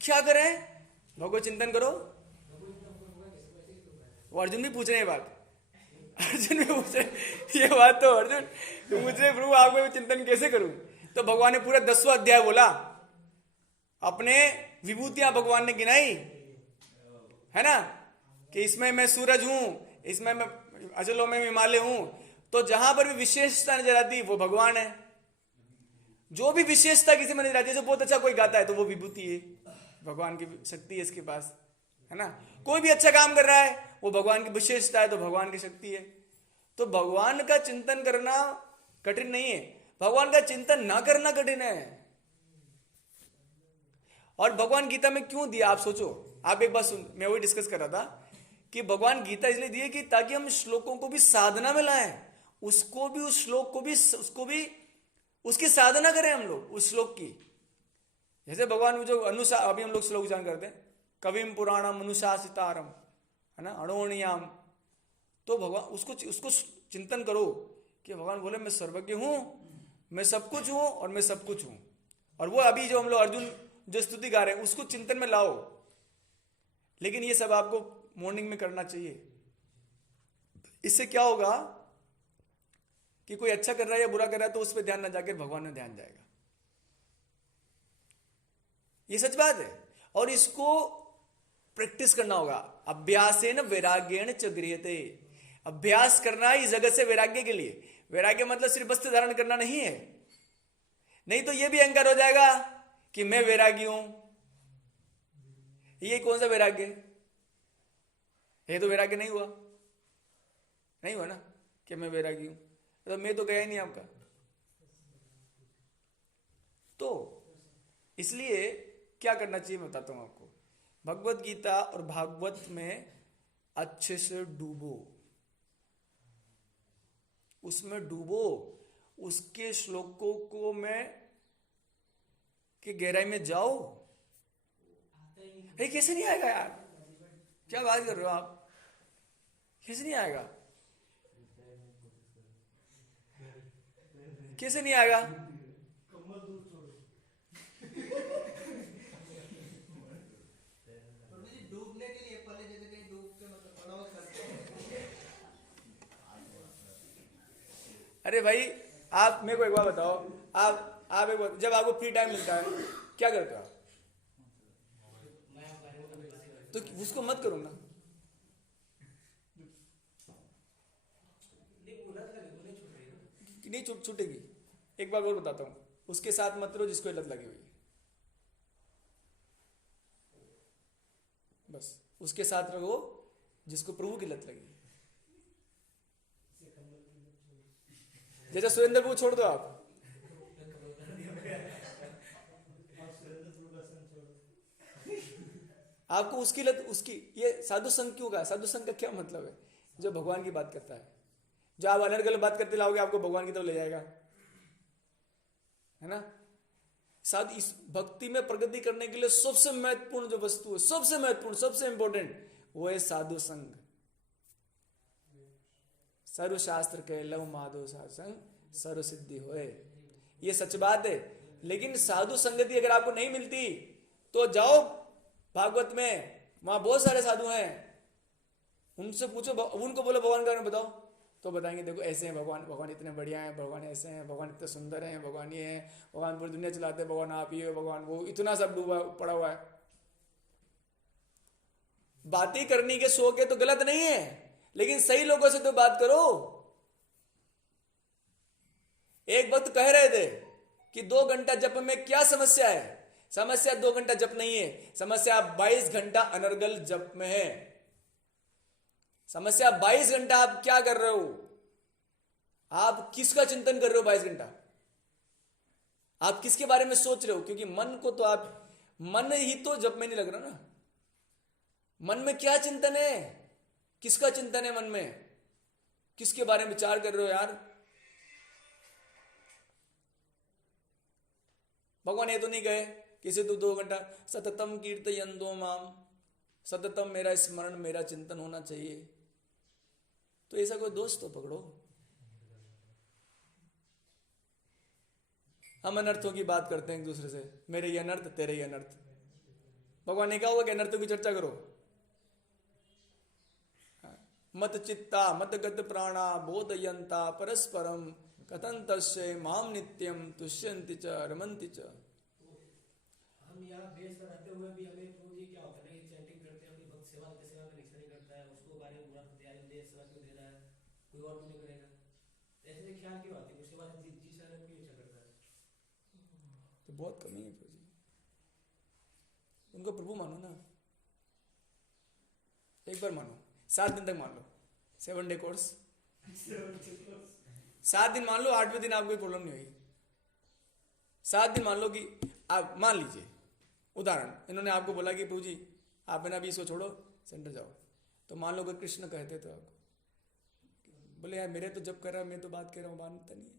क्या करें? भगवत चिंतन करो। वो अर्जुन भी पूछ रहे हैं बात, अर्जुन भी पूछ रहे ये बात। तो अर्जुन तो पूछ रहे प्रभु आपको चिंतन कैसे करूं? तो भगवान ने पूरा 10वां अध्याय बोला, अपने विभूतियां भगवान ने गिनाई है ना, कि इसमें मैं सूरज हूं, इसमें मैं अचलों में हिमालय हूं। तो जहां पर भी विशेषता नजर आती वो भगवान है। जो भी विशेषता किसी में नजर आती है, जैसे बहुत अच्छा कोई गाता है तो वो विभूति है, भगवान की शक्ति है इसके पास, है ना। कोई भी अच्छा काम कर रहा है वो भगवान की विशेषता है, तो भगवान की शक्ति है। तो भगवान का चिंतन करना कठिन नहीं है, भगवान का चिंतन ना करना कठिन है। और भगवान गीता में क्यों दिया आप सोचो। आप एक बात सुन, मैं वही डिस्कस कर रहा था कि भगवान गीता इसलिए दिए कि ताकि हम श्लोकों को भी साधना में लाएं, उसको भी, उस श्लोक को भी, उसको भी उसकी साधना करें हम लोग उस श्लोक की। जैसे भगवान जो अनुसार अभी हम लोग श्लोक उच्चारण करते हैं, कविम पुराणम अनुशासितारम, है ना, अणोणियाम। तो भगवान उसको चिंतन करो कि भगवान बोले मैं सर्वज्ञ हूं, मैं सब कुछ हूं और मैं सब कुछ हूं। और वो अभी जो हम लोग अर्जुन जो स्तुति गा रहे हैं उसको चिंतन में लाओ। लेकिन ये सब आपको मॉर्निंग में करना चाहिए। इससे क्या होगा कि कोई अच्छा कर रहा है या बुरा कर रहा है तो उस पर ध्यान ना जाकर भगवान में ध्यान जाएगा। ये सच बात है। और इसको प्रैक्टिस करना होगा। अभ्यासेन वैराग्येण च गृह्यते। अभ्यास करना है इस जगत से वैराग्य के लिए। वैराग्य मतलब सिर्फ वस्त्र धारण करना नहीं है, नहीं तो यह भी अहंकार हो जाएगा कि मैं वैरागी हूं। ये कौन सा वैराग्य? ये तो वैराग्य नहीं हुआ, नहीं हुआ ना कि मैं वैरागी हूं, तो मैं तो गया ही नहीं आपका। तो इसलिए क्या करना चाहिए मैं बताता हूं आपको। भगवत गीता और भागवत में अच्छे से डूबो, उसमें डूबो, उसके श्लोकों को में की गहराई में जाओ। अरे कैसे नहीं आएगा यार, क्या बात कर रहे हो आप? कैसे नहीं आएगा? कैसे नहीं आएगा? डूबने के लिए पहले जैसे कहीं डूब के मतलब प्रणव करते हैं। अरे भाई आप मेरे को एक बार बताओ, आप एक बार, जब आपको फ्री टाइम मिलता है क्या करते हो आप? तो उसको मत करो ना। नहीं छूटेगी। एक बार और बताता हूं, उसके साथ मत रहो जिसको लत लगी हुई है, बस उसके साथ रहो जिसको प्रभु की लत लगी। जैसे सुरेंद्र प्रभु छोड़ दो आप, आपको उसकी लत, उसकी ये साधु संघ क्यों का, साधु संघ का क्या मतलब है? जो भगवान की बात करता है, जो आप अलग अलग बात करते लाओगे आपको भगवान की तरफ ले जाएगा, है ना। साधु इस भक्ति में प्रगति करने के लिए सबसे महत्वपूर्ण जो वस्तु है, सबसे महत्वपूर्ण, सबसे इंपॉर्टेंट, वो है साधु संघ। सर्व शास्त्र के लव माधो साधु संग सर्व सिद्धि होए, ये सच बात है। लेकिन साधु संगति अगर आपको नहीं मिलती तो जाओ भागवत में, वहां बहुत सारे साधु हैं, उनसे पूछो, उनको बोलो भगवान के बारे में बताओ, तो बताएंगे देखो ऐसे हैं भगवान, भगवान इतने बढ़िया हैं, भगवान ऐसे हैं, भगवान इतने सुंदर हैं, भगवान ये हैं, भगवान पूरी दुनिया चलाते हैं, भगवान आप ही हो, भगवान वो, इतना सब डूबा पड़ा हुआ है। बातें करने के शौक है तो गलत नहीं है, लेकिन सही लोगों से तो बात करो। एक वक्त कह रहे थे कि 2 घंटा जप में क्या समस्या है? समस्या 2 घंटा जप नहीं है, समस्या 22 घंटा अनर्गल जप में है। समस्या 22 घंटा आप क्या कर रहे हो? आप किसका चिंतन कर रहे हो 22 घंटा? आप किसके बारे में सोच रहे हो? क्योंकि मन को तो आप, मन ही तो जप में नहीं लग रहा ना। मन में क्या चिंतन है? किसका चिंतन है मन में? किसके बारे में विचार कर रहे हो यार? भगवान ये तो नहीं गए किसी तू 2 घंटा सततम कीर्तयन्तो माम, सततम मेरा स्मरण, मेरा चिंतन होना चाहिए। तो ऐसा कोई दोस्त तो पकड़ो। हम अनर्थों की बात करते हैं एक दूसरे से, मेरे ये अनर्थ, तेरे ये अनर्थ। भगवान ने कहा होगा कि अनर्थों की चर्चा करो। मत चित्ता मत गत प्राणा बोधयंता परस्परम कथन तस्य माम नित्यम तुष्यन्ति च रमन्ति च। हम यहाँ बेस पर रहते हुए भी हमें प्रभु जी क्या होता है, चैंटिंग करते हैं, अपनी भक्त सेवा करते, सेवा में निष्ठा नहीं करता है, उसको बारे में बुरा कहते हैं, दे सेवा क्यों दे रहा है, कोई और क्यों नहीं करेगा, ऐसे में ख्याल क्यों आती है? वो सेवा जी सारा क्यों अच्छा करता है? तो बहुत कमी है प्रभु जी, उनको प्रभु मानो ना। एक बार मानो, 7 दिन तक मान लो, 7 डे कोर्स, 7 दिन मान लो, 8वें दिन आपको कोई प्रॉब्लम नहीं होगी। 7 दिन मान लो कि आप, मान लीजिए उदाहरण, इन्होंने आपको बोला कि प्रभु जी आप ना अभी इसको छोड़ो, सेंटर जाओ। तो मान लो कि कृष्ण कहते तो आपको बोले यार मेरे तो जब कर रहा, मैं तो बात कर रहा हूँ, मानता नहीं है,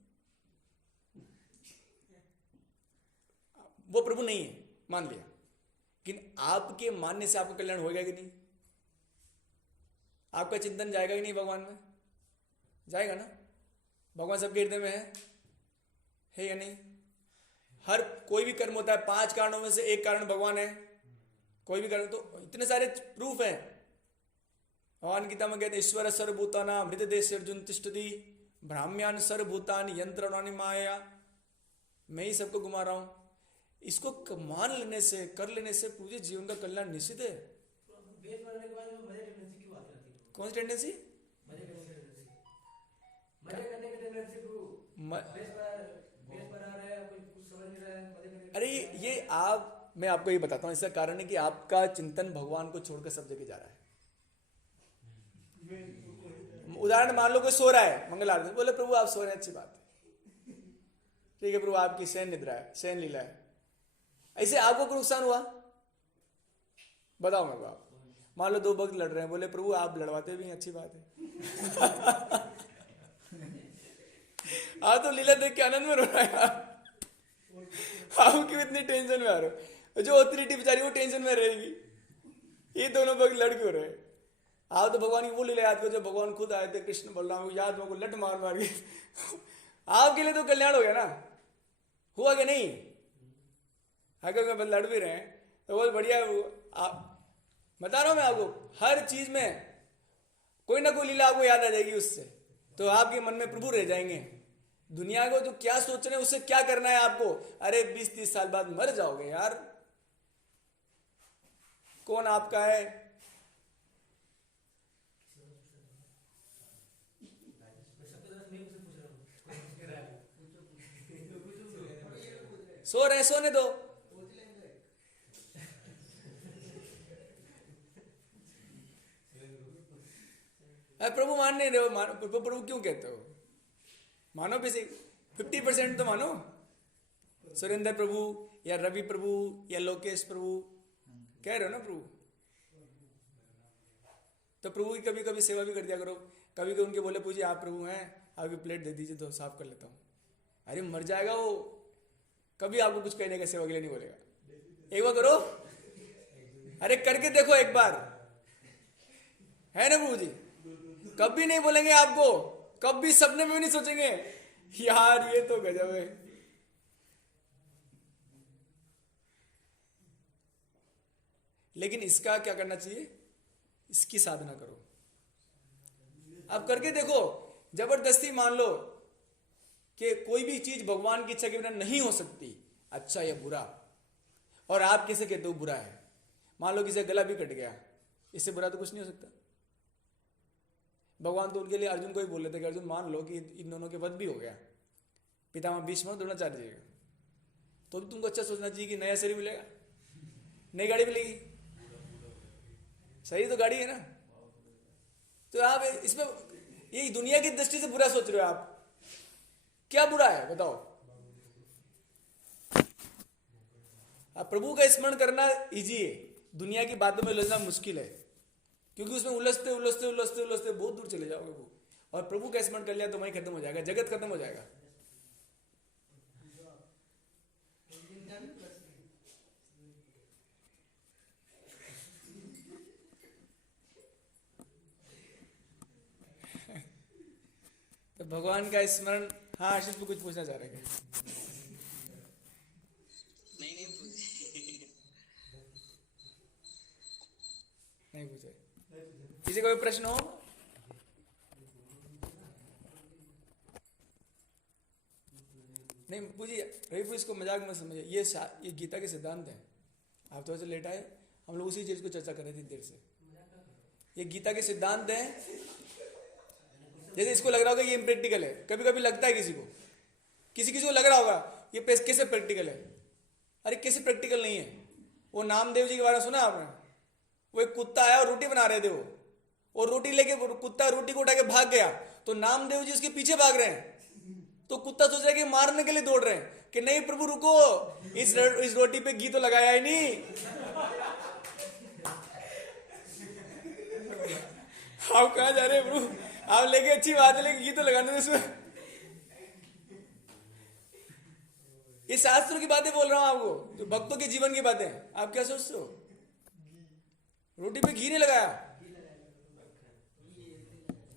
वो प्रभु नहीं है, मान लिया। लेकिन आपके मानने से आपका कल्याण होगा कि नहीं? आपका चिंतन जाएगा कि नहीं भगवान में? जाएगा ना। भगवान सबके हृदय में है या नहीं? हर कोई भी कर्म होता है, 5 कारणों में से एक कारण भगवान है। कोई भी कारण, तो इतने सारे प्रूफ हैं। भगवान गीता में कहते हैं ईश्वर सर्वभूताना मृत देश अर्जुन तिष्ठति ब्राह्म्यान सर्वभूतानि यंत्रणानि माया, मैं ही सबको घुमा रहा हूं। इसको मान लेने से, कर लेने से पूरे जीवन का कल्याण निश्चित है। बेस बनाने के बाद में मजे टेंडेंसी की बात आती है। कौन सी टेंडेंसी? मजे करने की टेंडेंसी, मजे करने की टेंडेंसी बेस बना रहे हैं, कुछ समझ नहीं रहा है, मजे करने। अरे ये आप, मैं आपको ये बताता हूँ, इसका कारण है कि आपका चिंतन भगवान को छोड़कर सब जगह जा रहा है। उदाहरण मान लो कोई सो रहा है, मंगल आरती, बोले प्रभु आप सो रहे हैं, अच्छी बात है, ठीक है प्रभु आपकी शयन निद्रा है, शयन लीला है। ऐसे आपको कोई नुकसान हुआ? बताओ मेरे को आप। मान लो 2 भक्त लड़ रहे हैं, बोले प्रभु आप लड़वाते भी हैं, अच्छी बात है। आप तो लीला देख के आनंद में रो रहा है यार, आप क्यों इतनी टेंशन में आ रहे हो? जो ऑथोरिटी बेचारी वो टेंशन में रहेगी, ये दोनों भक्त लड़ क्यों रहे? आप तो भगवान की वो लीला याद करो जो भगवान खुद आए थे, कृष्ण बलराम को याद, को लट मार मार के आपके लिए तो कल्याण हो गया ना, हुआ कि नहीं? अगर मैं लड़ भी रहे हैं तो बहुत बढ़िया। आप बता रहा हूं मैं आपको, हर चीज में कोई ना कोई लीला आपको याद आ जाएगी उससे, तो आपके मन में प्रभु रह जाएंगे। दुनिया को जो क्या सोच रहे हैं उससे क्या करना है आपको? अरे 20-30 साल बाद मर जाओगे यार, कौन आपका है? सो रहे, सोने दो। प्रभु मान नहीं रहे हो, प्रभु क्यों कहते हो? मानो भी 50% तो मानो। सुरेंद्र प्रभु या रवि प्रभु या लोकेश प्रभु कह रहे हो ना प्रभु, तो प्रभु की कभी कभी सेवा भी कर दिया करो। कभी कभी उनके बोले पूजी आप प्रभु हैं, आपकी प्लेट दे दीजिए तो साफ कर लेता हूँ। अरे मर जाएगा वो, कभी आपको कुछ कहने का सेवा के लिए नहीं बोलेगा। एक बार करो, अरे करके देखो एक बार, है ना प्रभु जी। कभी नहीं बोलेंगे आपको, कभी सपने में भी नहीं सोचेंगे यार ये तो गजब है। लेकिन इसका क्या करना चाहिए, इसकी साधना करो। अब करके देखो, जबरदस्ती मान लो कि कोई भी चीज भगवान की इच्छा के बिना नहीं हो सकती, अच्छा या बुरा, और आप किसे कहते हो बुरा है। मान लो किसी का गला भी कट गया, इससे बुरा तो कुछ नहीं हो सकता। भगवान तो उनके लिए अर्जुन को ही बोल रहे थे कि अर्जुन मान लो कि इन दोनों के वध भी हो गया, पितामह भीष्म द्रोणाचार्य जी का, तो भी तुमको अच्छा सोचना चाहिए कि नया शरीर मिलेगा, नई गाड़ी मिलेगी। सही तो गाड़ी है ना। तो आप इसमें ये दुनिया की दृष्टि से बुरा सोच रहे हो आप, क्या बुरा है बताओ। आप प्रभु का स्मरण करना इजी है, दुनिया की बातों में उलझना मुश्किल है, क्योंकि उसमें उलझते उलझते उलझते उलझते बहुत दूर चले जाओगे वो। और प्रभु का स्मरण कर लिया तो वहीं खत्म हो जाएगा, जगत खत्म हो जाएगा। तो भगवान का स्मरण। हाँ आशीष को कुछ पूछना चाह रहे हैं? नहीं पूछे। किसी का कोई प्रश्न हो? नहीं पूछिए रवि, इसको मजाक मत समझिए, ये गीता के सिद्धांत हैं। आप थोड़ा सा लेट आए, हम लोग उसी चीज को चर्चा कर रहे थे देर से। ये गीता के सिद्धांत हैं। जैसे इसको लग रहा होगा ये इम्प्रैक्टिकल है, कभी कभी लगता है किसी को लग रहा होगा ये कैसे प्रैक्टिकल है। अरे कैसे प्रैक्टिकल नहीं है। वो नामदेव जी के बारे में सुना आपने? वो एक कुत्ता आया और रोटी बना रहे थे वो, और रोटी लेके कुत्ता रोटी को उठा के भाग गया, तो नामदेव जी उसके पीछे भाग रहे हैं। तो कुत्ता सोच रहा है कि मारने के लिए दौड़ रहे हैं कि नहीं प्रभु रुको, इस रोटी पे घी तो लगाया ही नहीं। आप कहाँ जा रहे हैं प्रभु? आप लेके अच्छी बात है, लेकिन घी तो लगाने दो इसमें। ये शास्त्रों की बातें बोल रहा हूं आपको, जो भक्तों के जीवन की बातें। आप क्या सोचते हो? रोटी पे घी नहीं लगाया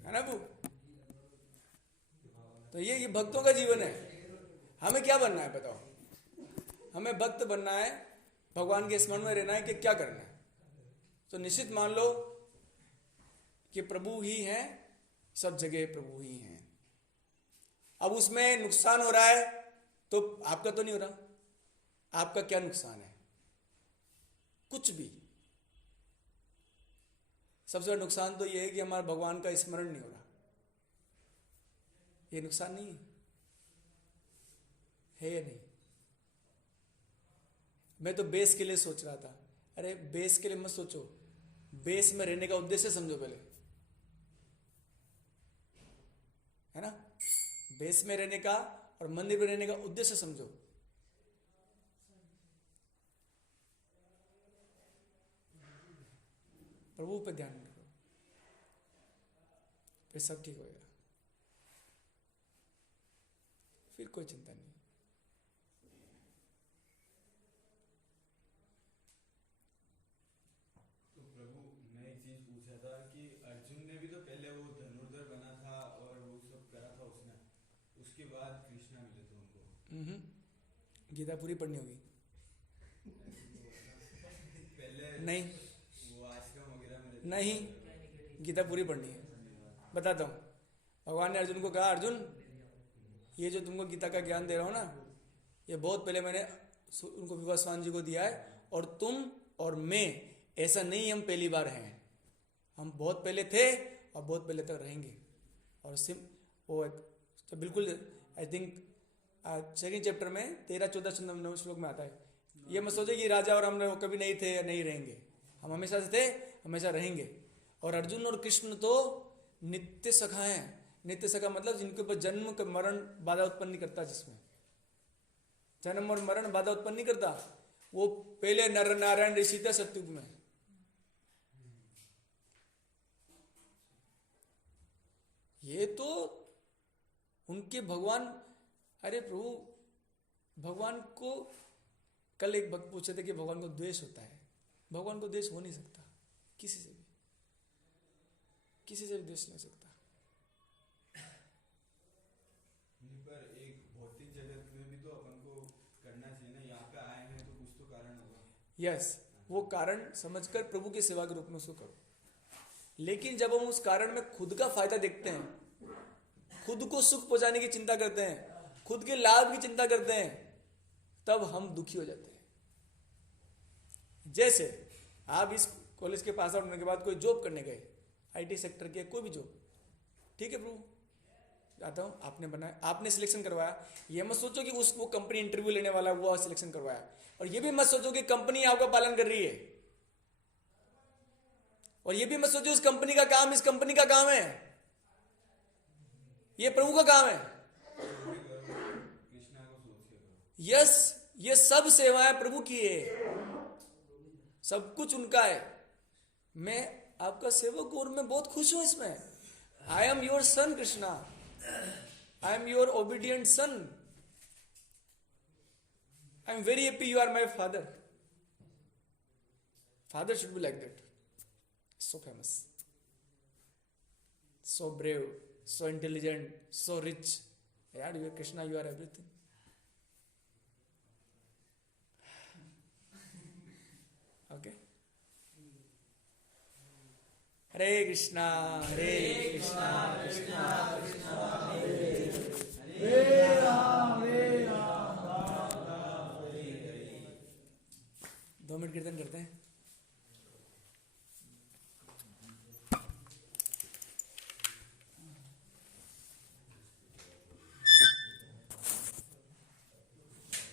है ना प्रभु? तो ये भक्तों का जीवन है। हमें क्या बनना है बताओ? हमें भक्त बनना है, भगवान के स्मरण में रहना है कि क्या करना है। तो निश्चित मान लो कि प्रभु ही हैं, सब जगह प्रभु ही हैं। अब उसमें नुकसान हो रहा है तो आपका तो नहीं हो रहा, आपका क्या नुकसान है? कुछ भी। सबसे बड़ा नुकसान तो यह है कि हमारा भगवान का स्मरण नहीं हो रहा। ये नुकसान नहीं है या नहीं? मैं तो बेस के लिए सोच रहा था। अरे बेस के लिए मत सोचो, बेस में रहने का उद्देश्य समझो पहले, है ना? बेस में रहने का और मंदिर में रहने का उद्देश्य समझो। प्रभु पे ध्यान रखो, फिर सब ठीक होगा, फिर कोई चिंता नहीं। तो प्रभु मैं एक चीज पूछा था कि अर्जुन ने भी तो पहले वो धनुर्धर बना था और वो सब करा था उसने, उसके बाद कृष्णा मिले थे उनको। गीता पूरी पढ़नी होगी। पहले नहीं वो आश्रम वगैरह में नहीं, गीता पूरी पढ़नी है। बताता हूँ। भगवान ने अर्जुन को कहा, अर्जुन ये जो तुमको गीता का ज्ञान दे रहा हूँ ना, ये बहुत पहले मैंने उनको विवासवान जी को दिया है, और तुम और मैं ऐसा नहीं, हम पहली बार हैं। हम बहुत पहले थे और बहुत पहले तक रहेंगे। और वो तो बिल्कुल आई थिंक सेकंड चैप्टर में 13-14 श्लोक में आता है। ये मत सोचे कि राजा और हम कभी नहीं थे या नहीं रहेंगे। हम हमेशा से थे, हमेशा रहेंगे। और अर्जुन और कृष्ण तो नित्य सखा हैं। नित्य सखा मतलब जिनके ऊपर जन्म का मरण बाधा उत्पन्न नहीं करता, जिसमें जन्म और मरण बाधा उत्पन्न नहीं करता, वो पहले नर नारायण ऋषि थे सतयुग में। ये तो उनके भगवान, अरे प्रभु भगवान को, कल एक भक्त पूछे थे कि भगवान को द्वेष होता है। भगवान को द्वेष हो नहीं सकता, किसी से भी, किसी से भी द्वेष नहीं हो सकता। नहीं, पर एक भौतिक जगत में भी तो अपन को करना चाहिए ना, यहाँ पे आए हैं तो कुछ तो कारण होगा। यस, वो कारण समझकर प्रभु की सेवा के रूप में उसको करो। लेकिन जब हम उस कारण में खुद का फायदा देखते हैं, खुद को सुख पहुंचाने की चिंता करते हैं, खुद के लाभ की चिंता करते हैं, तब हम दुखी हो जाते हैं। जैसे आप इस कॉलेज के पास आउट होने के बाद कोई जॉब करने गए, आईटी सेक्टर के कोई भी जॉब, ठीक है प्रभु जाता हूं, आपने बनाया, आपने सिलेक्शन करवाया, ये मत सोचो कि वो कंपनी इंटरव्यू लेने वाला वो सिलेक्शन करवाया, और ये भी मत सोचो कि कंपनी आपका पालन कर रही है, और ये भी मत सोचो इस कंपनी का काम इस कंपनी का काम है, ये प्रभु का काम है। कृष्णा को सोच के करो। यस, ये सब सेवाएं प्रभु की है, सब कुछ उनका है। मैं आपका सेवक हूं और मैं बहुत खुश हूं इसमें। I am your son Krishna, I am your obedient son, I am very happy you are my father. Father should be like that, so famous, so brave, so intelligent, so rich. यार you are Krishna, you are everything. Okay. Hare Krishna, Hare Krishna, Krishna Krishna, Hare Ram, Hare Ram, 2 minute कीर्तन करते हैं।